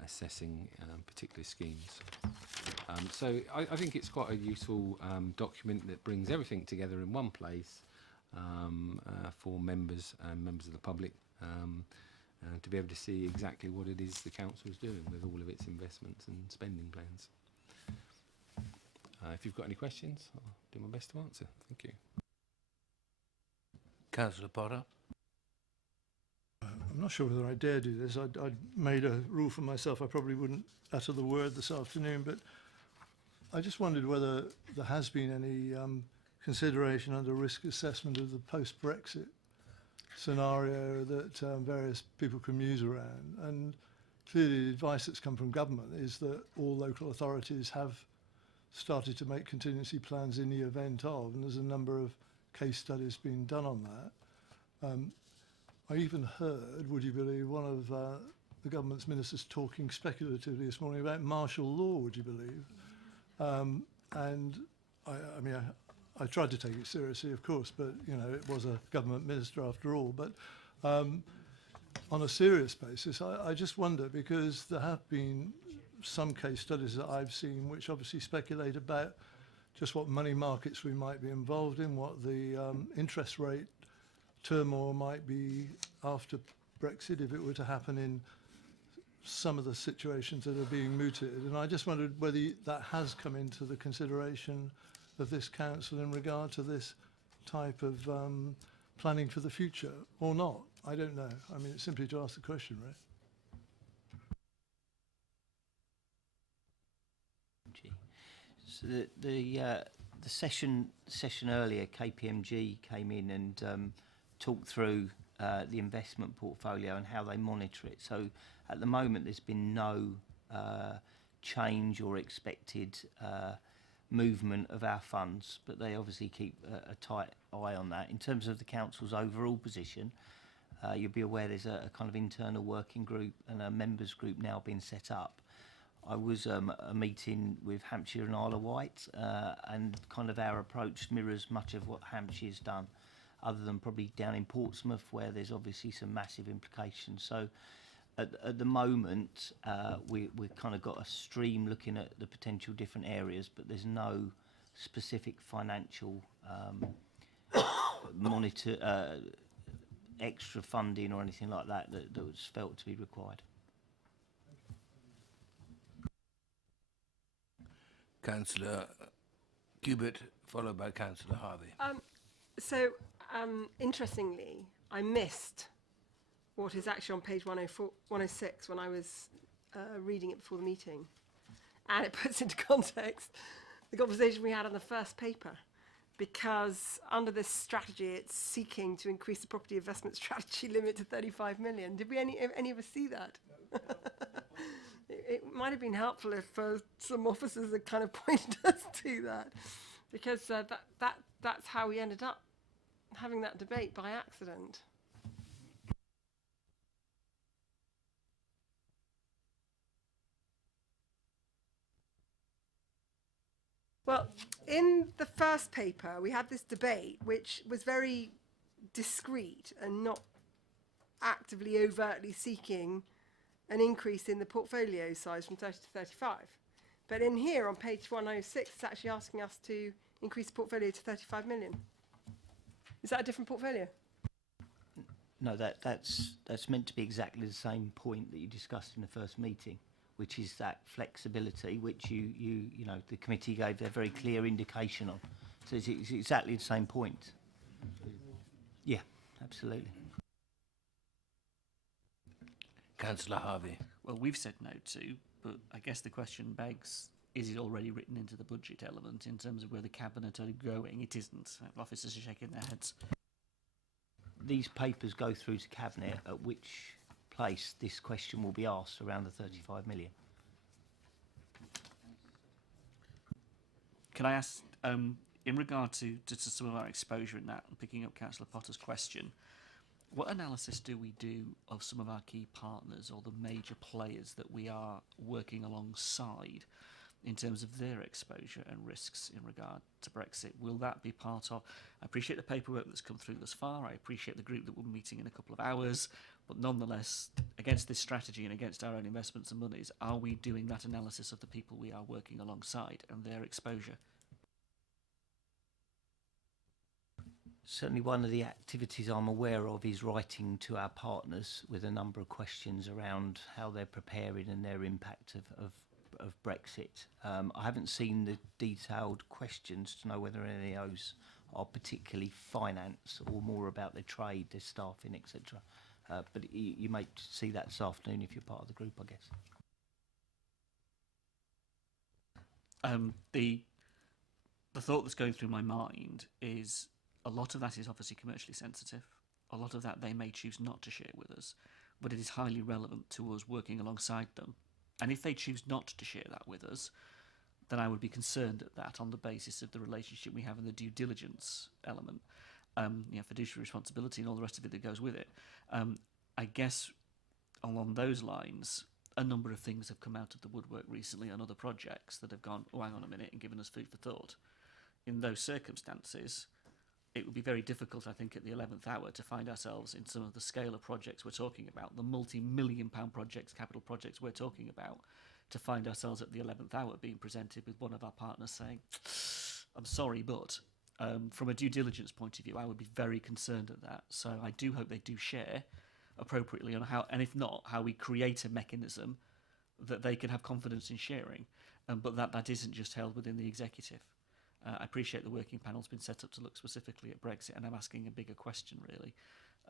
assessing particular schemes. So I think it's quite a useful document that brings everything together in one place for members and members of the public to be able to see exactly what it is the council is doing with all of its investments and spending plans. If you've got any questions, I'll do my best to answer. Thank you. Councillor Potter. I'm not sure whether I dare do this. I'd made a rule for myself. I probably wouldn't utter the word this afternoon, but I just wondered whether there has been any consideration under risk assessment of the post-Brexit scenario that various people can muse around. And clearly the advice that's come from government is that all local authorities have started to make contingency plans in the event of, and there's a number of case studies being done on that. I even heard, would you believe, one of the government's ministers talking speculatively this morning about martial law, would you believe? And I mean, I tried to take it seriously, of course, but, you know, it was a government minister after all. But on a serious basis, I just wonder, because there have been some case studies that I've seen which obviously speculate about just what money markets we might be involved in, what the interest rate turmoil might be after Brexit if it were to happen in some of the situations that are being mooted. And I just wondered whether that has come into the consideration of this council in regard to this type of planning for the future or not. I don't know. I mean, it's simply to ask the question, right? So the session earlier, KPMG came in and talked through the investment portfolio and how they monitor it. So at the moment, there's been no change or expected movement of our funds, but they obviously keep a tight eye on that. In terms of the council's overall position, you'll be aware there's a kind of internal working group and a members group now being set up. I was a meeting with Hampshire and Isle of Wight, and kind of our approach mirrors much of what Hampshire's done, other than probably down in Portsmouth, where there's obviously some massive implications. So at the moment, we've kind of got a stream looking at the potential different areas, but there's no specific financial extra funding or anything like that that was felt to be required. Councillor Cubitt, followed by Councillor Harvey. Interestingly, I missed what is actually on page 106 when I was reading it before the meeting. And it puts into context the conversation we had on the first paper, because under this strategy, it's seeking to increase the property investment strategy limit to 35 million. Did we any of us see that? No. It might have been helpful if some officers had kind of pointed us to that, because that's how we ended up having that debate by accident. Well, in the first paper, we had this debate, which was very discreet and not actively, overtly seeking an increase in the portfolio size from 30 to 35. But in here, on page 106, it's actually asking us to increase the portfolio to 35 million. Is that a different portfolio? No, that's meant to be exactly the same point that you discussed in the first meeting, which is that flexibility, which you know, the committee gave a very clear indication on. So it's exactly the same point. Yeah, absolutely. Councillor Harvey. Well, we've said no to, but I guess the question begs, is it already written into the budget element in terms of where the Cabinet are going? It isn't. Officers are shaking their heads. These papers go through to Cabinet, at which place this question will be asked around the 35 million. Can I ask, in regard to some of our exposure in that, and picking up Councillor Potter's question, what analysis do we do of some of our key partners or the major players that we are working alongside in terms of their exposure and risks in regard to Brexit? Will that be part of... I appreciate the paperwork that's come through thus far. I appreciate the group that we're meeting in a couple of hours. But nonetheless, against this strategy and against our own investments and monies, are we doing that analysis of the people we are working alongside and their exposure? Certainly one of the activities I'm aware of is writing to our partners with a number of questions around how they're preparing and their impact of Brexit. I haven't seen the detailed questions to know whether any of those are particularly finance or more about their trade, their staffing, etc. But you might see that this afternoon if you're part of the group, I guess. The thought that's going through my mind is a lot of that is obviously commercially sensitive. A lot of that they may choose not to share with us, but it is highly relevant to us working alongside them. And if they choose not to share that with us, then I would be concerned at that on the basis of the relationship we have in the due diligence element, fiduciary responsibility and all the rest of it that goes with it. I guess along those lines, a number of things have come out of the woodwork recently on other projects that have gone, oh, hang on a minute, and given us food for thought. in those circumstances, it would be very difficult, I think, at the 11th hour to find ourselves in some of the scale of projects we're talking about, the multi-million pound projects, capital projects we're talking about, to find ourselves at the 11th hour being presented with one of our partners saying, I'm sorry, but from a due diligence point of view, I would be very concerned at that. So I do hope they do share appropriately on how, and if not, how we create a mechanism that they can have confidence in sharing, but that isn't just held within the executive. I appreciate the working panel's been set up to look specifically at Brexit, and I'm asking a bigger question, really,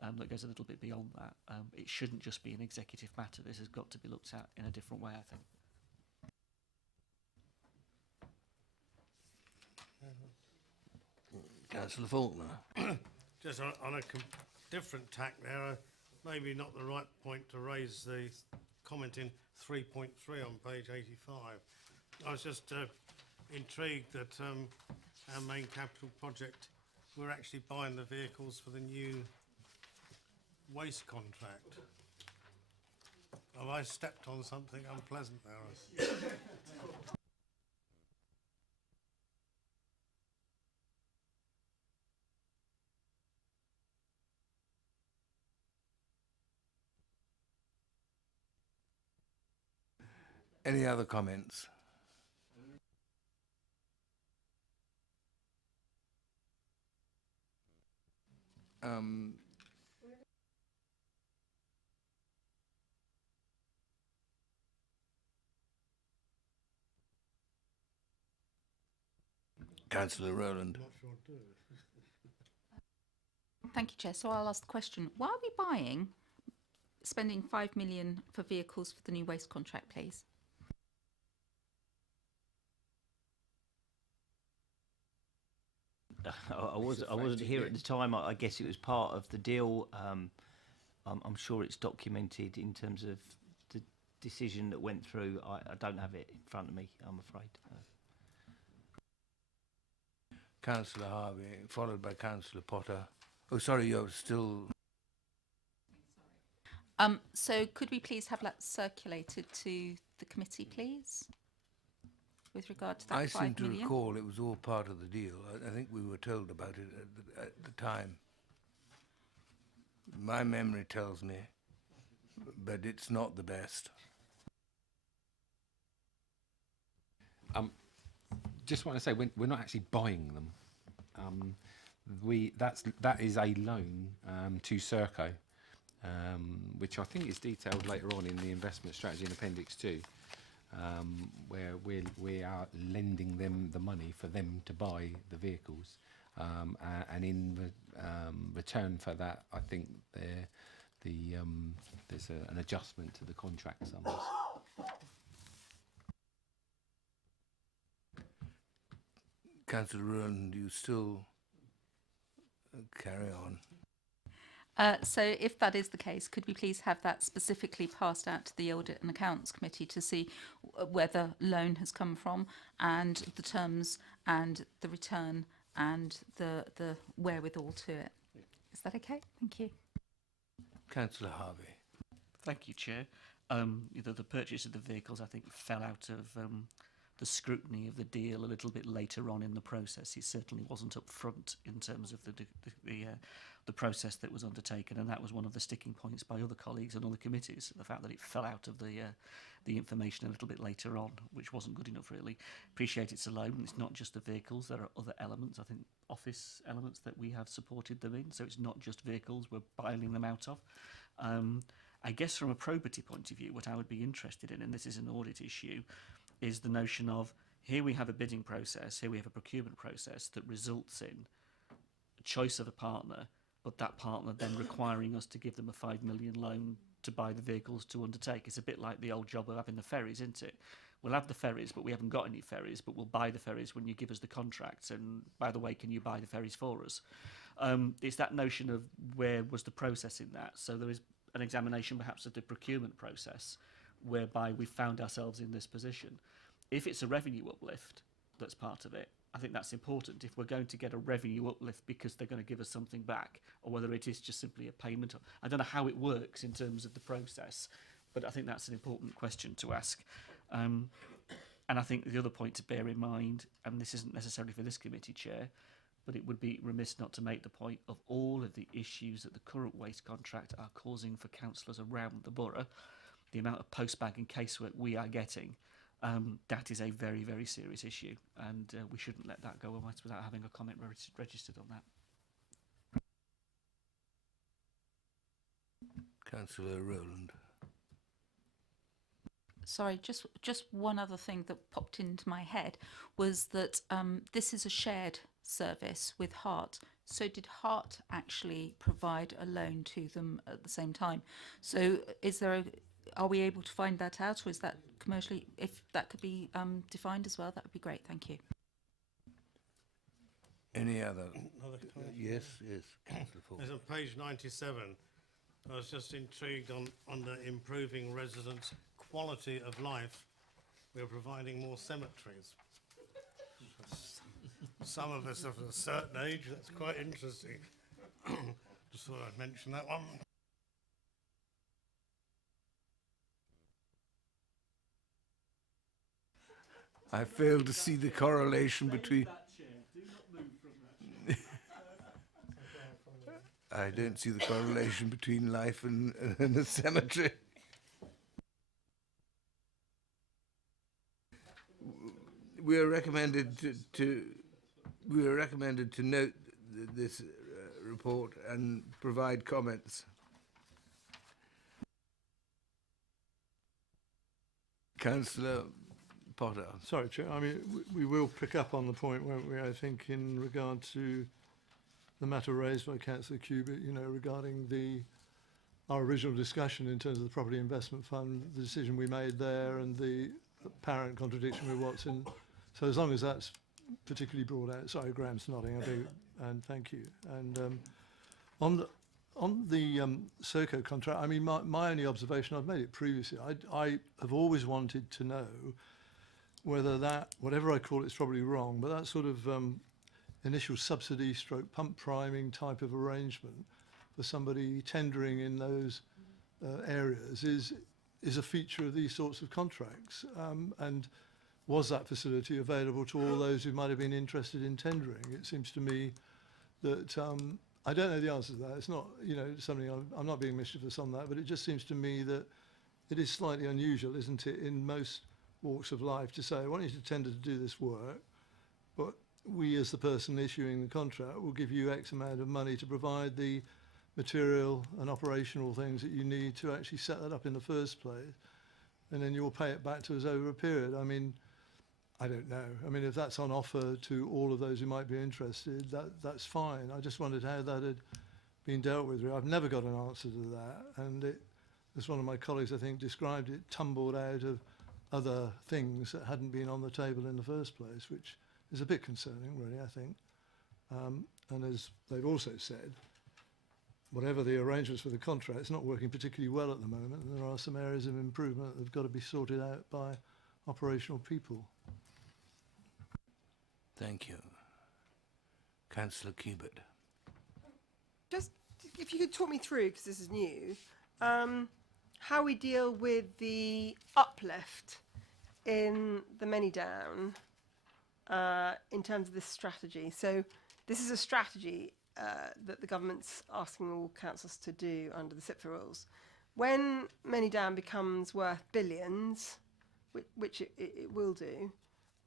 that goes a little bit beyond that. It shouldn't just be an executive matter. This has got to be looked at in a different way, I think. Councillor Faulkner. Just on a different tack there, maybe not the right point to raise the comment in 3.3 on page 85. I was just intrigued that our main capital project, we're actually buying the vehicles for the new waste contract. Have I stepped on something unpleasant there? Any other comments? Councillor Rowland. Thank you, Chair. So I'll ask the question. Why are we spending 5 million for vehicles for the new waste contract, please? I wasn't here at the time. I guess it was part of the deal. I'm sure it's documented in terms of the decision that went through. I don't have it in front of me, I'm afraid. Councillor Harvey, followed by Councillor Potter. Oh, sorry, you're still... So could we please have that circulated to the committee, please, with regard to that 5 million? I seem to recall it was all part of the deal. I think we were told about it at the time. My memory tells me, but it's not the best. Just want to say, we're not actually buying them. That is a loan to Serco, which I think is detailed later on in the investment strategy in Appendix 2, where we are lending them the money for them to buy the vehicles, and in return for that, I think there's an adjustment to the contract sums. Councillor Ruan, do you still carry on? So if that is the case, could we please have that specifically passed out to the Audit and Accounts Committee to see where the loan has come from and the terms and the return and the wherewithal to it? Is that okay? Thank you. Councillor Harvey. Thank you, Chair. The purchase of the vehicles, I think, fell out of the scrutiny of the deal a little bit later on in the process. It certainly wasn't up front in terms of the process that was undertaken, and that was one of the sticking points by other colleagues and other committees, the fact that it fell out of the information a little bit later on, which wasn't good enough, really. Appreciate it's a loan. It's not just the vehicles. There are other elements, I think, office elements that we have supported them in, so it's not just vehicles we're bailing them out of. I guess from a probity point of view, what I would be interested in, and this is an audit issue, is the notion of, here we have a bidding process, here we have a procurement process that results in a choice of a partner, but that partner then requiring us to give them a 5 million loan to buy the vehicles to undertake. It's a bit like the old job of having the ferries, isn't it? We'll have the ferries, but we haven't got any ferries, but we'll buy the ferries when you give us the contracts, and by the way, can you buy the ferries for us? It's that notion of where was the process in that. So there is an examination perhaps of the procurement process, whereby we found ourselves in this position. If it's a revenue uplift that's part of it, I think that's important. If we're going to get a revenue uplift because they're going to give us something back, or whether it is just simply a payment. I don't know how it works in terms of the process, but I think that's an important question to ask. And I think the other point to bear in mind, and this isn't necessarily for this committee, Chair, but it would be remiss not to make the point of all of the issues that the current waste contract are causing for councillors around the borough, the amount of post-bag and casework we are getting, that is a very, very serious issue, and we shouldn't let that go without having a comment registered on that. Councillor Rowland. Sorry, just one other thing that popped into my head was that this is a shared service with Hart. So did Hart actually provide a loan to them at the same time? So are we able to find that out, or is that commercially, if that could be defined as well, that would be great. Thank you. Any other? Yes, Councillor Ford. It's on page 97. I was just intrigued on the improving residents' quality of life. We're providing more cemeteries. Some of us of a certain age, that's quite interesting. Just thought I'd mention that one. I fail to see the correlation between... I don't see the correlation between life and the cemetery. We are recommended to note this report and provide comments. Councillor Potter. Sorry, Chair. I mean, we will pick up on the point, won't we, I think, in regard to the matter raised by Councillor Cubitt, you know, regarding our original discussion in terms of the Property Investment Fund, the decision we made there and the apparent contradiction with what's in. So as long as that's particularly brought out, sorry, Graham's nodding, I do, and thank you. And on the Serco contract, I mean, my only observation, I've made it previously, I have always wanted to know whether that, whatever I call it, is probably wrong, but that sort of initial subsidy stroke pump priming type of arrangement for somebody tendering in those areas is a feature of these sorts of contracts. And was that facility available to all those who might have been interested in tendering? It seems to me that I don't know the answer to that. It's not, you know, something I'm not being mischievous on that, but it just seems to me that it is slightly unusual, isn't it, in most walks of life to say, I want you to tender to do this work, but we as the person issuing the contract will give you X amount of money to provide the material and operational things that you need to actually set that up in the first place, and then you'll pay it back to us over a period. I mean, I don't know. I mean, if that's on offer to all of those who might be interested, that's fine. I just wondered how that had been dealt with. I've never got an answer to that, and it, as one of my colleagues I think described it, tumbled out of other things that hadn't been on the table in the first place, which is a bit concerning, really, I think. And as they've also said, whatever the arrangements for the contract, it's not working particularly well at the moment, and there are some areas of improvement that have got to be sorted out by operational people. Thank you. Councillor Cubitt. Just if you could talk me through, because this is new, how we deal with the uplift in the Many Down in terms of this strategy. So this is a strategy that the government's asking all councils to do under the SIPFA rules. When Many Down becomes worth billions, which it will do,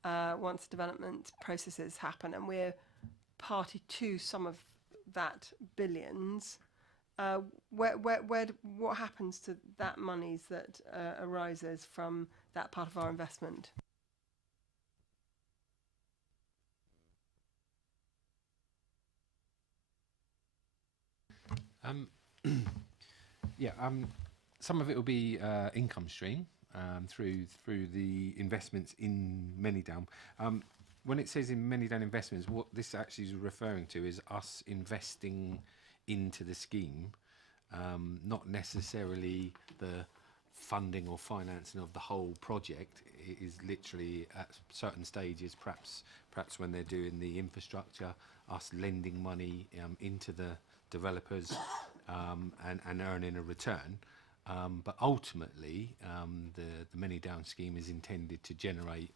once development processes happen, and we're party to some of that billions, what happens to that monies that arises from that part of our investment? Some of it will be income stream through the investments in Manydown. When it says in Manydown investments, what this actually is referring to is us investing into the scheme, not necessarily the funding or financing of the whole project. It is literally at certain stages, perhaps when they're doing the infrastructure, us lending money into the developers and earning a return. But ultimately, the Manydown scheme is intended to generate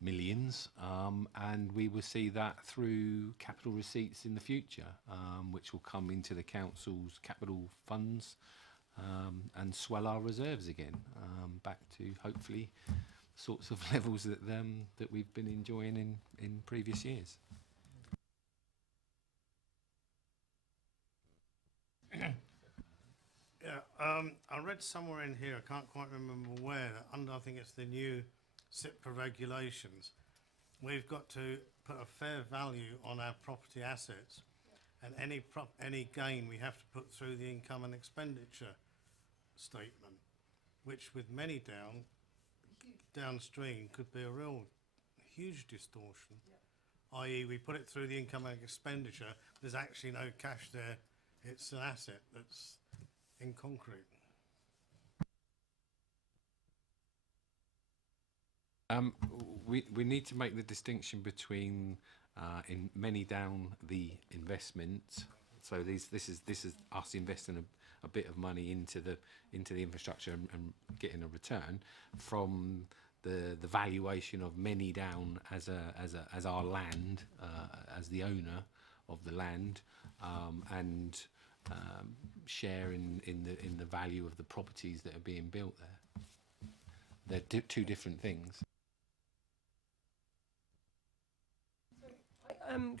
millions, and we will see that through capital receipts in the future, which will come into the council's capital funds and swell our reserves again, back to hopefully sorts of levels that we've been enjoying in previous years. Yeah, I read somewhere in here, I can't quite remember where, that under, I think it's the new SIPRA regulations, we've got to put a fair value on our property assets, and any gain we have to put through the income and expenditure statement, which with many downstream could be a real huge distortion. I.e., we put it through the income and expenditure, there's actually no cash there, it's an asset that's in concrete. We need to make the distinction between in many down the investment. So this is us investing a bit of money into the infrastructure and getting a return from the valuation of many down as our land, as the owner of the land, and share in the value of the properties that are being built there. They're two different things.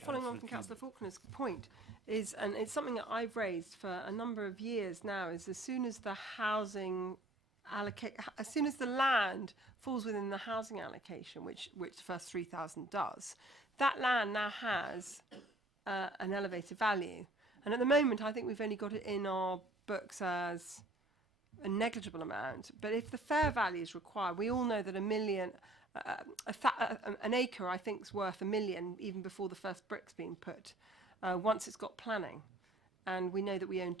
Following on from Councillor Faulkner's point is, and it's something that I've raised for a number of years now, is as soon as the as soon as the land falls within the housing allocation, which the first 3,000 does, that land now has an elevated value. And at the moment, I think we've only got it in our books as a negligible amount. But if the fair value is required, we all know that an acre, I think, is worth $1 million even before the first brick's been put. Once it's got planning, and we know that we own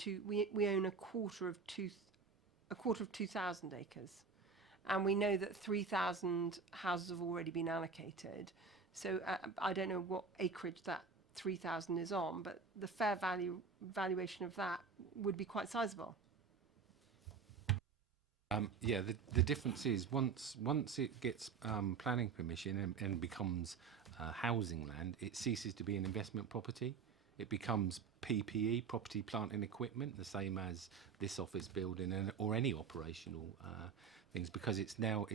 a quarter of 2,000 acres, and we know that 3,000 houses have already been allocated. So I don't know what acreage that 3,000 is on, but the fair valuation of that would be quite sizable. Yeah, the difference is once it gets planning permission and becomes housing land, it ceases to be an investment property. It becomes PPE, property, plant and equipment, the same as this office building or any operational things, because it's now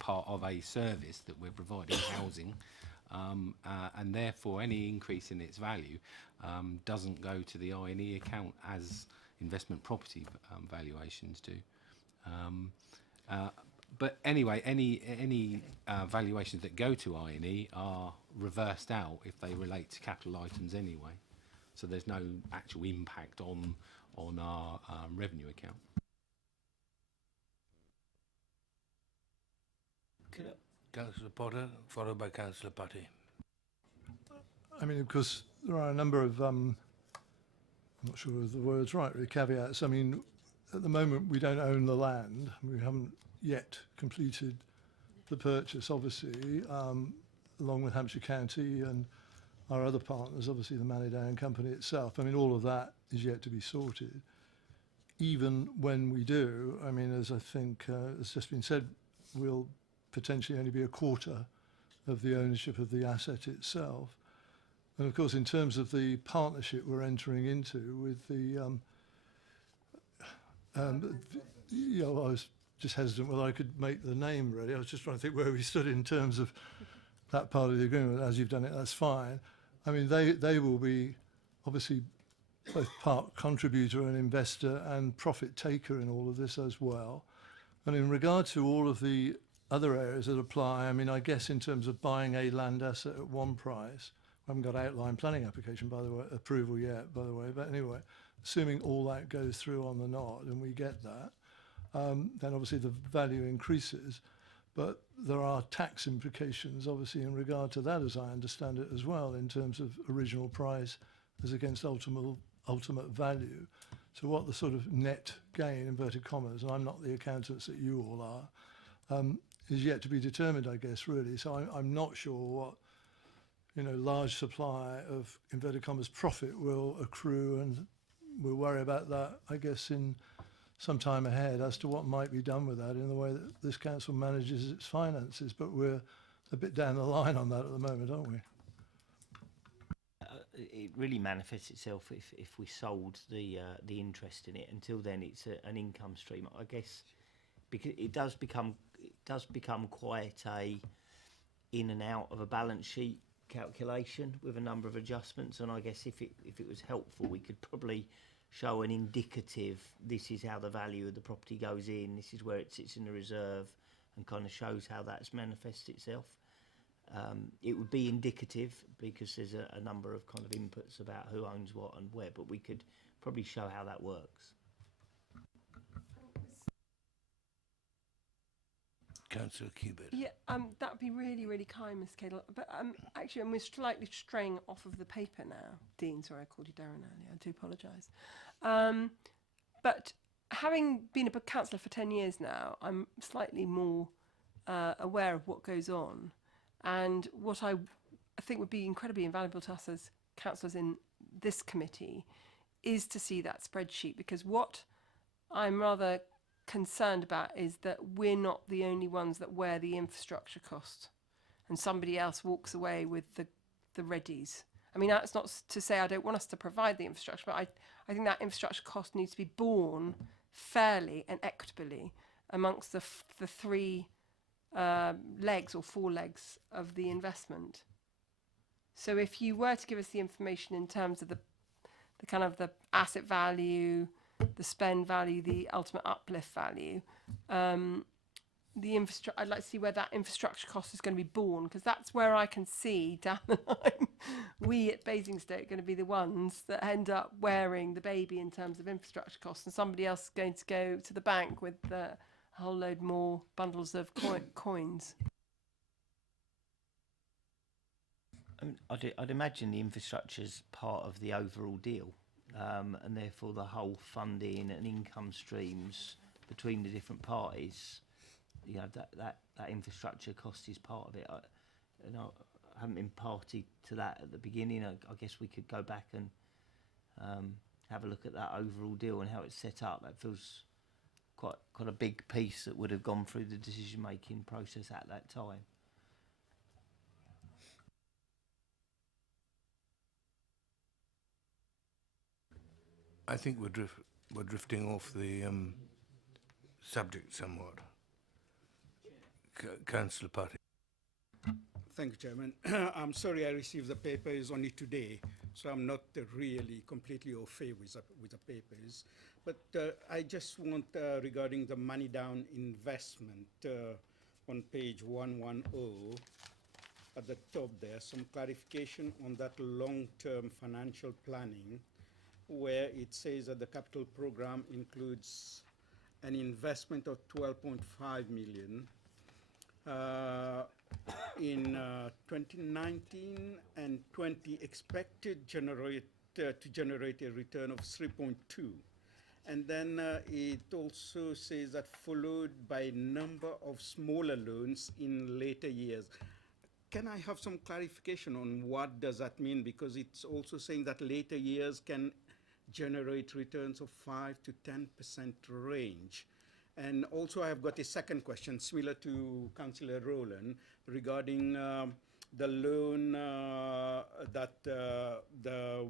part of a service that we're providing, housing, and therefore any increase in its value doesn't go to the I&E account as investment property valuations do. But anyway, any valuations that go to I&E are reversed out if they relate to capital items anyway. So there's no actual impact on our revenue account. Councillor Potter, followed by Councillor Putty. I mean, of course, there are a number of, I'm not sure if the word's right, really, caveats. I mean, at the moment, we don't own the land. We haven't yet completed the purchase, obviously, along with Hampshire County and our other partners, obviously the Manidown company itself. I mean, all of that is yet to be sorted. Even when we do, I mean, as I think has just been said, we'll potentially only be a quarter of the ownership of the asset itself. And of course, in terms of the partnership we're entering into with the, you know, I was just hesitant whether I could make the name ready. I was just trying to think where we stood in terms of that part of the agreement. As you've done it, that's fine. I mean, they will be obviously both part contributor and investor and profit taker in all of this as well. And in regard to all of the other areas that apply, I mean, I guess in terms of buying a land asset at one price, I haven't got outline planning application, by the way, approval yet, by the way, but anyway, assuming all that goes through on the nod and we get that, then obviously the value increases. But there are tax implications, obviously, in regard to that, as I understand it as well, in terms of original price as against ultimate value. So what the sort of net gain, inverted commas, and I'm not the accountants that you all are, is yet to be determined, I guess, really. So I'm not sure what, you know, large supply of, inverted commas, profit will accrue, and we'll worry about that, I guess, in some time ahead as to what might be done with that in the way that this council manages its finances. But we're a bit down the line on that at the moment, aren't we? It really manifests itself if we sold the interest in it. Until then, it's an income stream, I guess, because it does become quite a in and out of a balance sheet calculation with a number of adjustments. And I guess if it was helpful, we could probably show an indicative. This is how the value of the property goes in. This is where it sits in the reserve, and kind of shows how that's manifested itself. It would be indicative because there's a number of kind of inputs about who owns what and where, but we could probably show how that works. Councillor Cubitt. Yeah, that would be really, really kind, Ms. Cadle. But actually, we're slightly straying off of the paper now. Dean, sorry, I called you Darren earlier. I do apologise. But having been a councillor for 10 years now, I'm slightly more aware of what goes on. And what I think would be incredibly invaluable to us as councillors in this committee is to see that spreadsheet, because what I'm rather concerned about is that we're not the only ones that wear the infrastructure cost, and somebody else walks away with the readies. I mean, that's not to say I don't want us to provide the infrastructure, but I think that infrastructure cost needs to be borne fairly and equitably amongst the three legs or four legs of the investment. So if you were to give us the information in terms of the kind of the asset value, the spend value, the ultimate uplift value, the infrastructure, I'd like to see where that infrastructure cost is going to be borne, because that's where I can see down the line we at Basingstoke are going to be the ones that end up wearing the baby in terms of infrastructure costs, and somebody else is going to go to the bank with a whole load more bundles of coins. I'd imagine the infrastructure's part of the overall deal, and therefore the whole funding and income streams between the different parties, you know, that infrastructure cost is part of it. I haven't been party to that at the beginning. I guess we could go back and have a look at that overall deal and how it's set up. That feels quite a big piece that would have gone through the decision-making process at that time. I think we're drifting off the subject somewhat. Councillor Putty. Thank you, Chairman. I'm sorry I received the papers only today, so I'm not really completely au fait with the papers. But I just want, regarding the money down investment on page 110, at the top there, some clarification on that long-term financial planning, where it says that the capital program includes an investment of 12.5 million in 2019 and 20 expected to generate a return of 3.2. And then it also says that followed by a number of smaller loans in later years. Can I have some clarification on what does that mean? Because it's also saying that later years can generate returns of 5 to 10% range. And also I've got a second question similar to Councillor Rowland regarding the loan that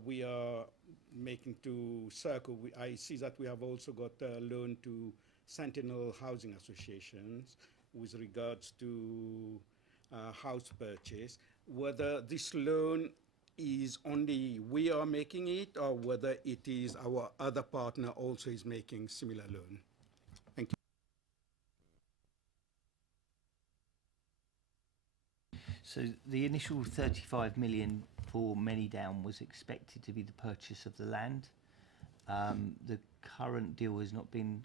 we are making to Circle. I see that we have also got a loan to Sentinel Housing Associations with regards to house purchase. Whether this loan is only we are making it, or whether it is our other partner also is making similar loan. Thank you. So the initial 35 million for Manydown was expected to be the purchase of the land. The current deal has not been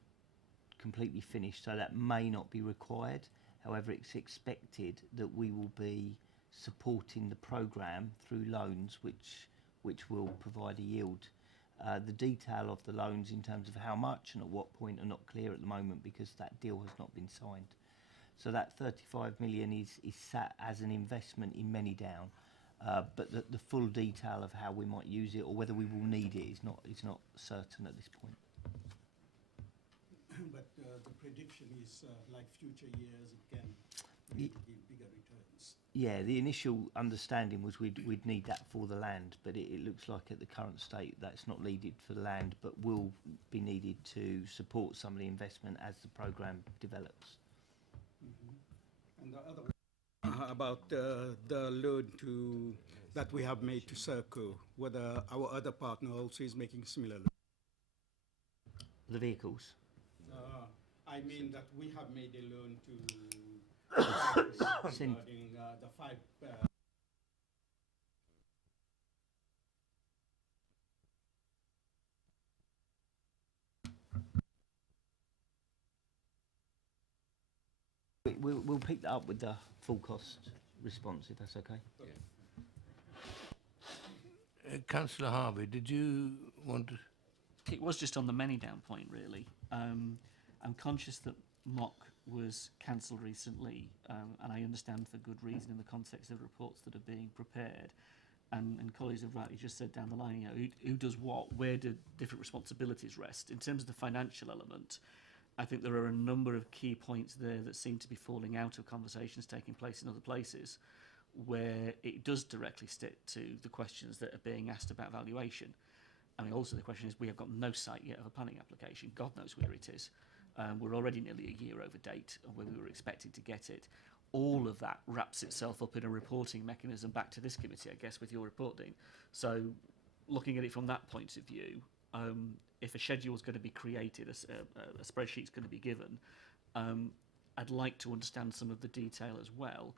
completely finished, so that may not be required. However, it's expected that we will be supporting the programme through loans which will provide a yield. The detail of the loans in terms of how much and at what point are not clear at the moment because that deal has not been signed. So that 35 million is sat as an investment in Manydown, but the full detail of how we might use it or whether we will need it is not certain at this point. but the prediction is like future years it can Ye- give bigger returns. Yeah, the initial understanding was we'd need that for the land, but it looks like at the current state that's not needed for the land, but will be needed to support some of the investment as the programme develops. And the other about the loan to that we have made to Serco, whether our other partner also is making similar loan. The vehicles. I mean that we have made a loan to Sin- regarding the 5. We'll pick that up with the full cost response, if that's okay. Councillor Harvey, did you want to? It was just on the many down point, really. I'm conscious that mock was cancelled recently, and I understand for good reason in the context of reports that are being prepared. And colleagues have rightly just said down the line, you know, who does what, where do different responsibilities rest? In terms of the financial element, I think there are a number of key points there that seem to be falling out of conversations taking place in other places, where it does directly stick to the questions that are being asked about valuation. I mean, also the question is, we have got no sight yet of a planning application. God knows where it is. We're already nearly a year over date of when we were expecting to get it. All of that wraps itself up in a reporting mechanism back to this committee, I guess, with your report, Dean. So looking at it from that point of view, if a schedule is going to be created, a spreadsheet is going to be given, I'd like to understand some of the detail as well.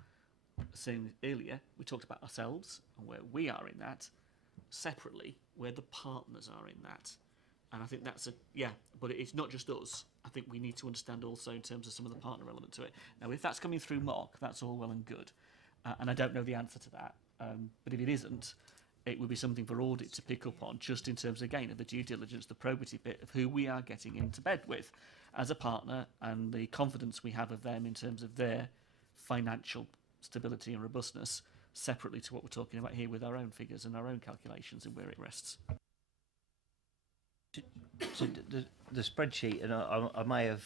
Saying earlier, we talked about ourselves and where we are in that, separately, where the partners are in that. And I think that's but it's not just us. I think we need to understand also in terms of some of the partner element to it. Now, if that's coming through mock, that's all well and good. And I don't know the answer to that. But if it isn't, it would be something for audit to pick up on, just in terms, again, of the due diligence, the probity bit of who we are getting into bed with as a partner and the confidence we have of them in terms of their financial stability and robustness, separately to what we're talking about here with our own figures and our own calculations and where it rests. So the spreadsheet, and I may have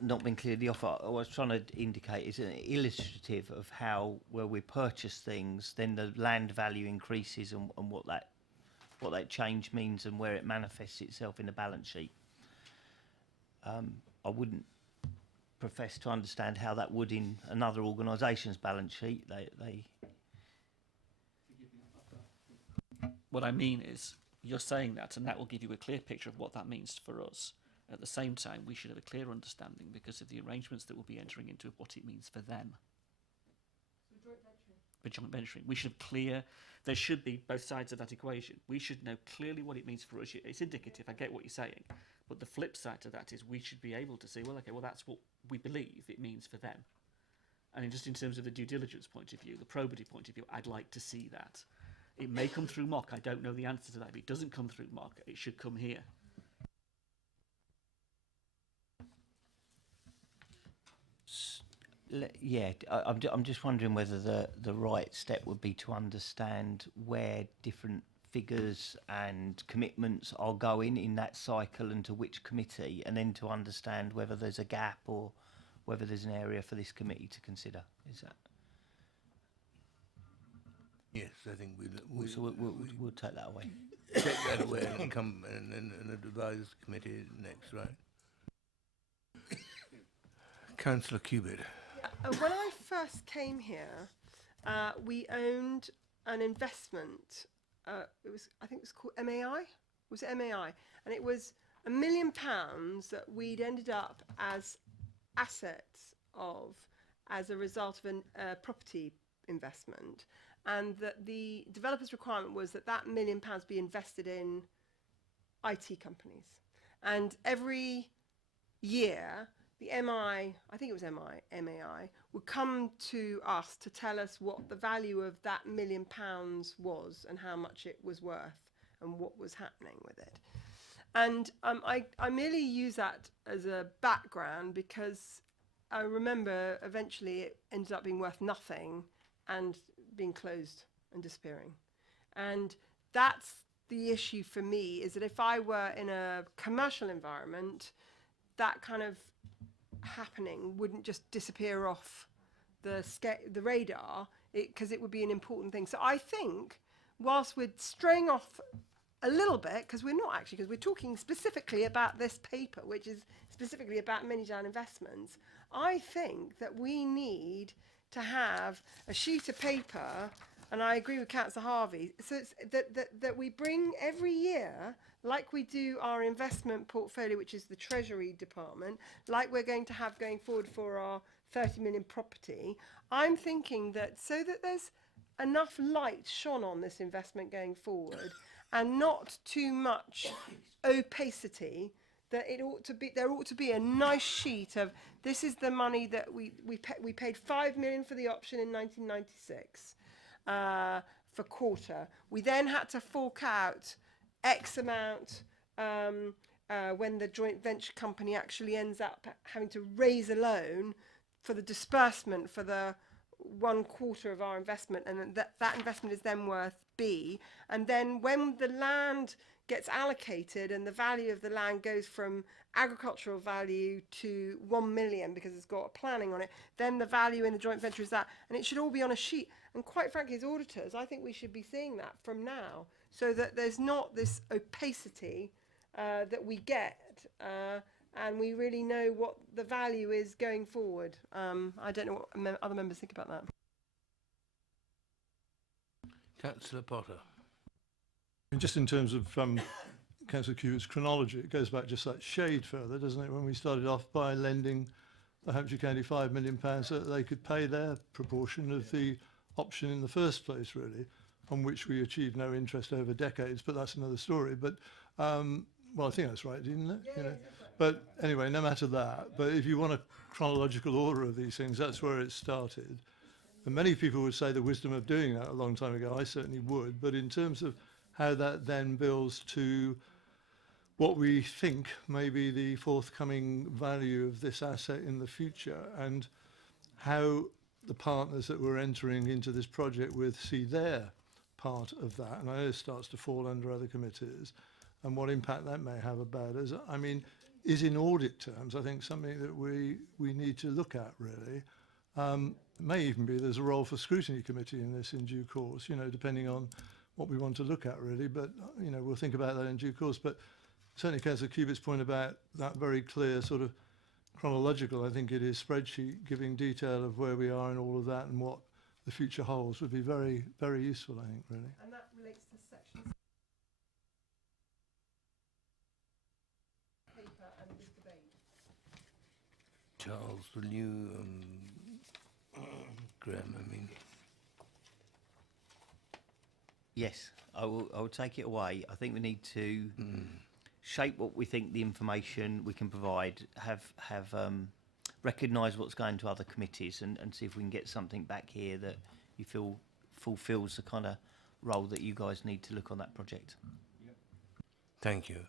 not been clear, the offer I was trying to indicate is an illustrative of how, where we purchase things, then the land value increases and what that change means and where it manifests itself in the balance sheet. I wouldn't profess to understand how that would in another organisation's balance sheet. What I mean is, you're saying that, and that will give you a clear picture of what that means for us. At the same time, we should have a clear understanding, because of the arrangements that we'll be entering into, of what it means for them. For joint venturing. We should have clear, there should be both sides of that equation. We should know clearly what it means for us. It's indicative, I get what you're saying, but the flip side to that is we should be able to say, well, okay, well, that's what we believe it means for them. And just in terms of the due diligence point of view, the probity point of view, I'd like to see that. It may come through mock, I don't know the answer to that. If it doesn't come through mock, it should come here. I'm just wondering whether the right step would be to understand where different figures and commitments are going in that cycle and to which committee, and then to understand whether there's a gap or whether there's an area for this committee to consider. Is that? Yes, I think we'll take that away. Take that away and come and advise the committee next, right? Councillor Cubitt. When I first came here, we owned an investment. I think it was called MAI. Was it MAI? And it was £1 million that we'd ended up as assets of as a result of a property investment. And that the developer's requirement was that £1 million be invested in IT companies. And every year, the MAI, would come to us to tell us what the value of that £1 million was and how much it was worth and what was happening with it. And I merely use that as a background because I remember eventually it ended up being worth nothing and being closed and disappearing. And that's the issue for me, is that if I were in a commercial environment, that kind of happening wouldn't just disappear off the radar, because it would be an important thing. So I think, whilst we're straying off a little bit, because we're not actually, because we're talking specifically about this paper, which is specifically about many down investments, I think that we need to have a sheet of paper, and I agree with Councillor Harvey, so it's that we bring every year, like we do our investment portfolio, which is the Treasury Department, like we're going to have going forward for our 30 million property. I'm thinking that so that there's enough light shone on this investment going forward, and not too much opacity, that there ought to be a nice sheet of, this is the money that we paid 5 million for the option in 1996 for quarter. We then had to fork out X amount when the joint venture company actually ends up having to raise a loan for the disbursement for the 1/4 of our investment, and that investment is then worth B. And then when the land gets allocated and the value of the land goes from agricultural value to 1 million because it's got planning on it, then the value in the joint venture is that, and it should all be on a sheet. And quite frankly, as auditors, I think we should be seeing that from now, so that there's not this opacity that we get, and we really know what the value is going forward. I don't know what other members think about that. Councillor Potter. And just in terms of Councillor Cubert's chronology, it goes back just that shade further, doesn't it? When we started off by lending the Hampshire County £5 million so that they could pay their proportion of the option in the first place, really, on which we achieved no interest over decades, but that's another story. But, well, I think that's right, didn't it? Yeah, But anyway, no matter that, but if you want a chronological order of these things, that's where it started. And many people would say the wisdom of doing that a long time ago. I certainly would. But in terms of how that then builds to what we think may be the forthcoming value of this asset in the future, and how the partners that we're entering into this project with see their part of that, and I know it starts to fall under other committees, and what impact that may have about us, I mean, is in audit terms, I think something that we need to look at, really. It may even be there's a role for scrutiny committee in this in due course, you know, depending on what we want to look at, really. But, you know, we'll think about that in due course. But certainly Councillor Cubert's point about that very clear sort of chronological, I think it is, spreadsheet giving detail of where we are and all of that and what the future holds would be very, very useful, I think, really. And that relates to section paper and this debate. Charles, will you, Graham, I mean. Yes, I will take it away. I think we need to shape what we think the information we can provide, have recognise what's going to other committees, and see if we can get something back here that you feel fulfils the kind of role that you guys need to look on that project. Thank you.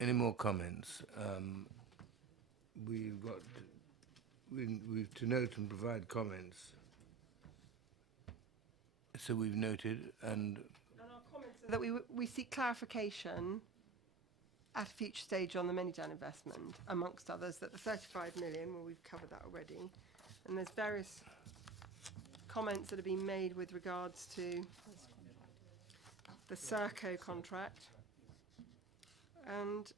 Any more comments? We've to note and provide comments. So we've noted, and our comments are that we seek clarification at a future stage on the Manydown investment, amongst others, that the 35 million, well, we've covered that already, and there's various comments that have been made with regards to the Serco contract, and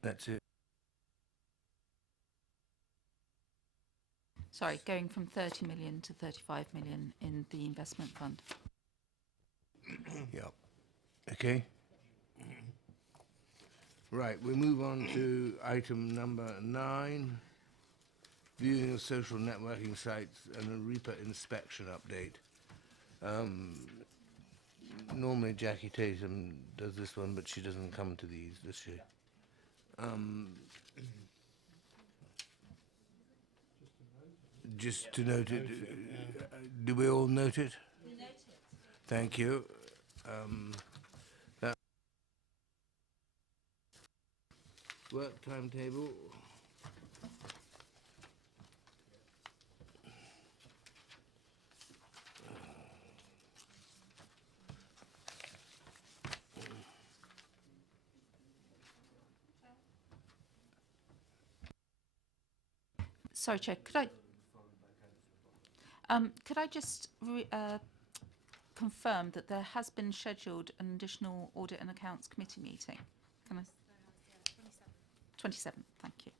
that's it. Sorry, going from 30 million to 35 million in the investment fund. Yep. Okay. Right, we move on to item number 9, viewing of social networking sites and a REPA inspection update. Normally Jackie Tatum does this one, but she doesn't come to these, does she? Just to note it, do we all note it? We note it. Thank you. That work timetable. Sorry, Chair, could I just confirm that there has been scheduled an additional Audit and Accounts Committee meeting? Can I? 27, thank you.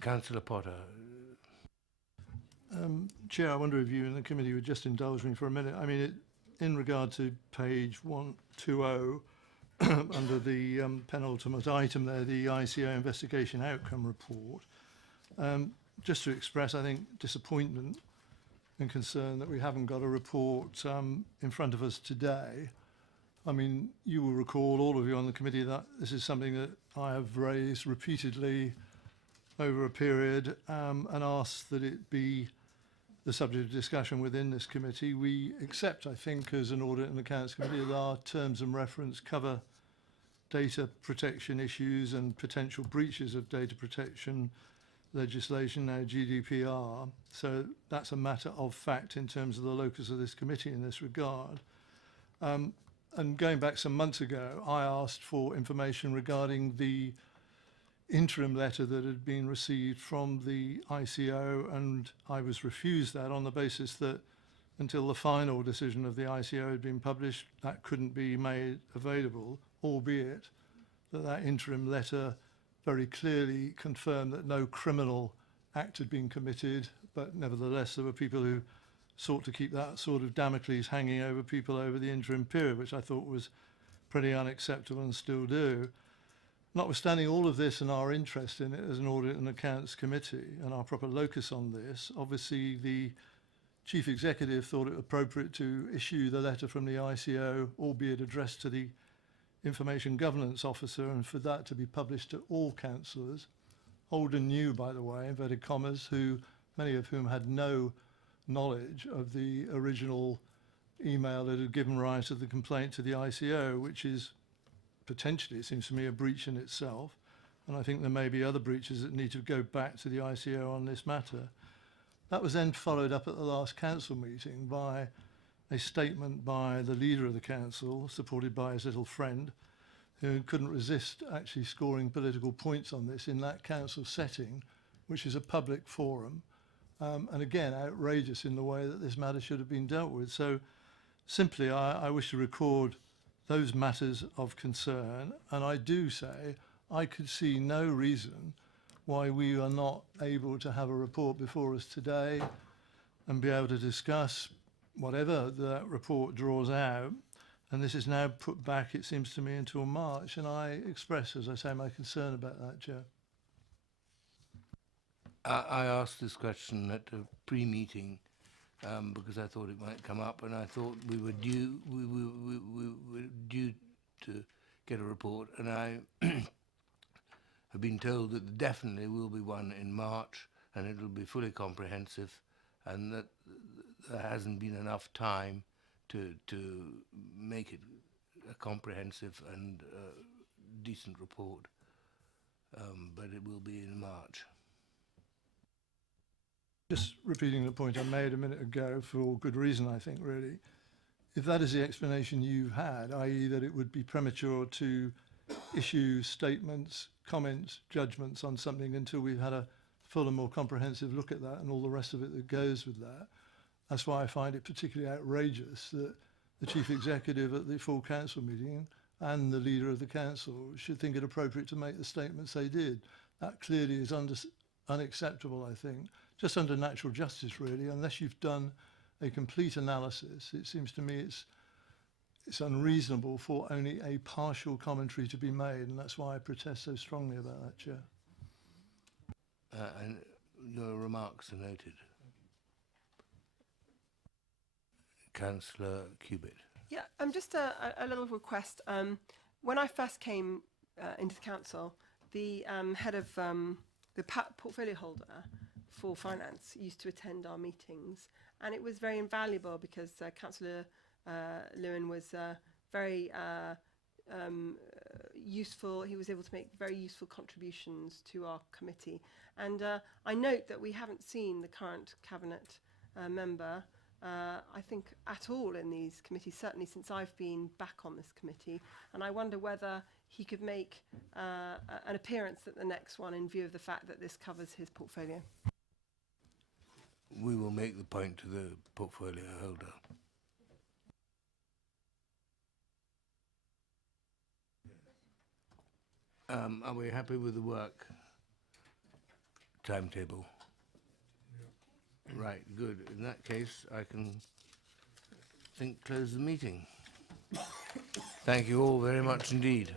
Councillor Potter. Chair, I wonder if you and the committee would just indulge me for a minute. I mean, in regard to page 120, under the penultimate item there, the ICO investigation outcome report, just to express, I think, disappointment and concern that we haven't got a report in front of us today. I mean, you will recall, all of you on the committee, that this is something that I have raised repeatedly over a period and asked that it be the subject of discussion within this committee. We accept, I think, as an Audit and Accounts Committee, that our terms and reference cover data protection issues and potential breaches of data protection legislation, now GDPR. So that's a matter of fact in terms of the locus of this committee in this regard. And going back some months ago, I asked for information regarding the interim letter that had been received from the ICO, and I was refused that on the basis that until the final decision of the ICO had been published, that couldn't be made available, albeit that that interim letter very clearly confirmed that no criminal act had been committed, but nevertheless there were people who sought to keep that sort of Damocles hanging over people over the interim period, which I thought was pretty unacceptable and still do. Notwithstanding all of this and our interest in it as an Audit and Accounts Committee and our proper locus on this, obviously the Chief Executive thought it appropriate to issue the letter from the ICO, albeit addressed to the Information Governance Officer, and for that to be published to all councillors, old and new, by the way, inverted commas, who many of whom had no knowledge of the original email that had given rise to the complaint to the ICO, which is potentially, it seems to me, a breach in itself. And I think there may be other breaches that need to go back to the ICO on this matter. That was then followed up at the last council meeting by a statement by the leader of the council, supported by his little friend, who couldn't resist actually scoring political points on this in that council setting, which is a public forum. And again, outrageous in the way that this matter should have been dealt with. So simply, I wish to record those matters of concern, and I do say I could see no reason why we are not able to have a report before us today and be able to discuss whatever that report draws out. And this is now put back, it seems to me, until March, and I express, as I say, my concern about that, Chair. I asked this question at a pre-meeting because I thought it might come up, and I thought we were due to get a report, and I have been told that there definitely will be one in March, and it will be fully comprehensive, and that there hasn't been enough time to make it a comprehensive and decent report, but it will be in March. Just repeating the point I made a minute ago, for good reason, I think, really. If that is the explanation you've had, i.e. that it would be premature to issue statements, comments, judgments on something until we've had a full and more comprehensive look at that and all the rest of it that goes with that, that's why I find it particularly outrageous that the Chief Executive at the full council meeting and the leader of the council should think it appropriate to make the statements they did. That clearly is unacceptable, I think. Just under natural justice, really, unless you've done a complete analysis. It seems to me it's unreasonable for only a partial commentary to be made, and that's why I protest so strongly about that, Chair. And your remarks are noted. Councillor Cubitt. Yeah, just a little request. When I first came into the council, the head of the portfolio holder for finance used to attend our meetings, and it was very invaluable because Councillor Lewin was very useful. He was able to make very useful contributions to our committee. And I note that we haven't seen the current cabinet member, I think, at all in these committees, certainly since I've been back on this committee. And I wonder whether he could make an appearance at the next one in view of the fact that this covers his portfolio. We will make the point to the portfolio holder. Are we happy with the work timetable? Right, good. In that case, I can close the meeting. Thank you all very much indeed.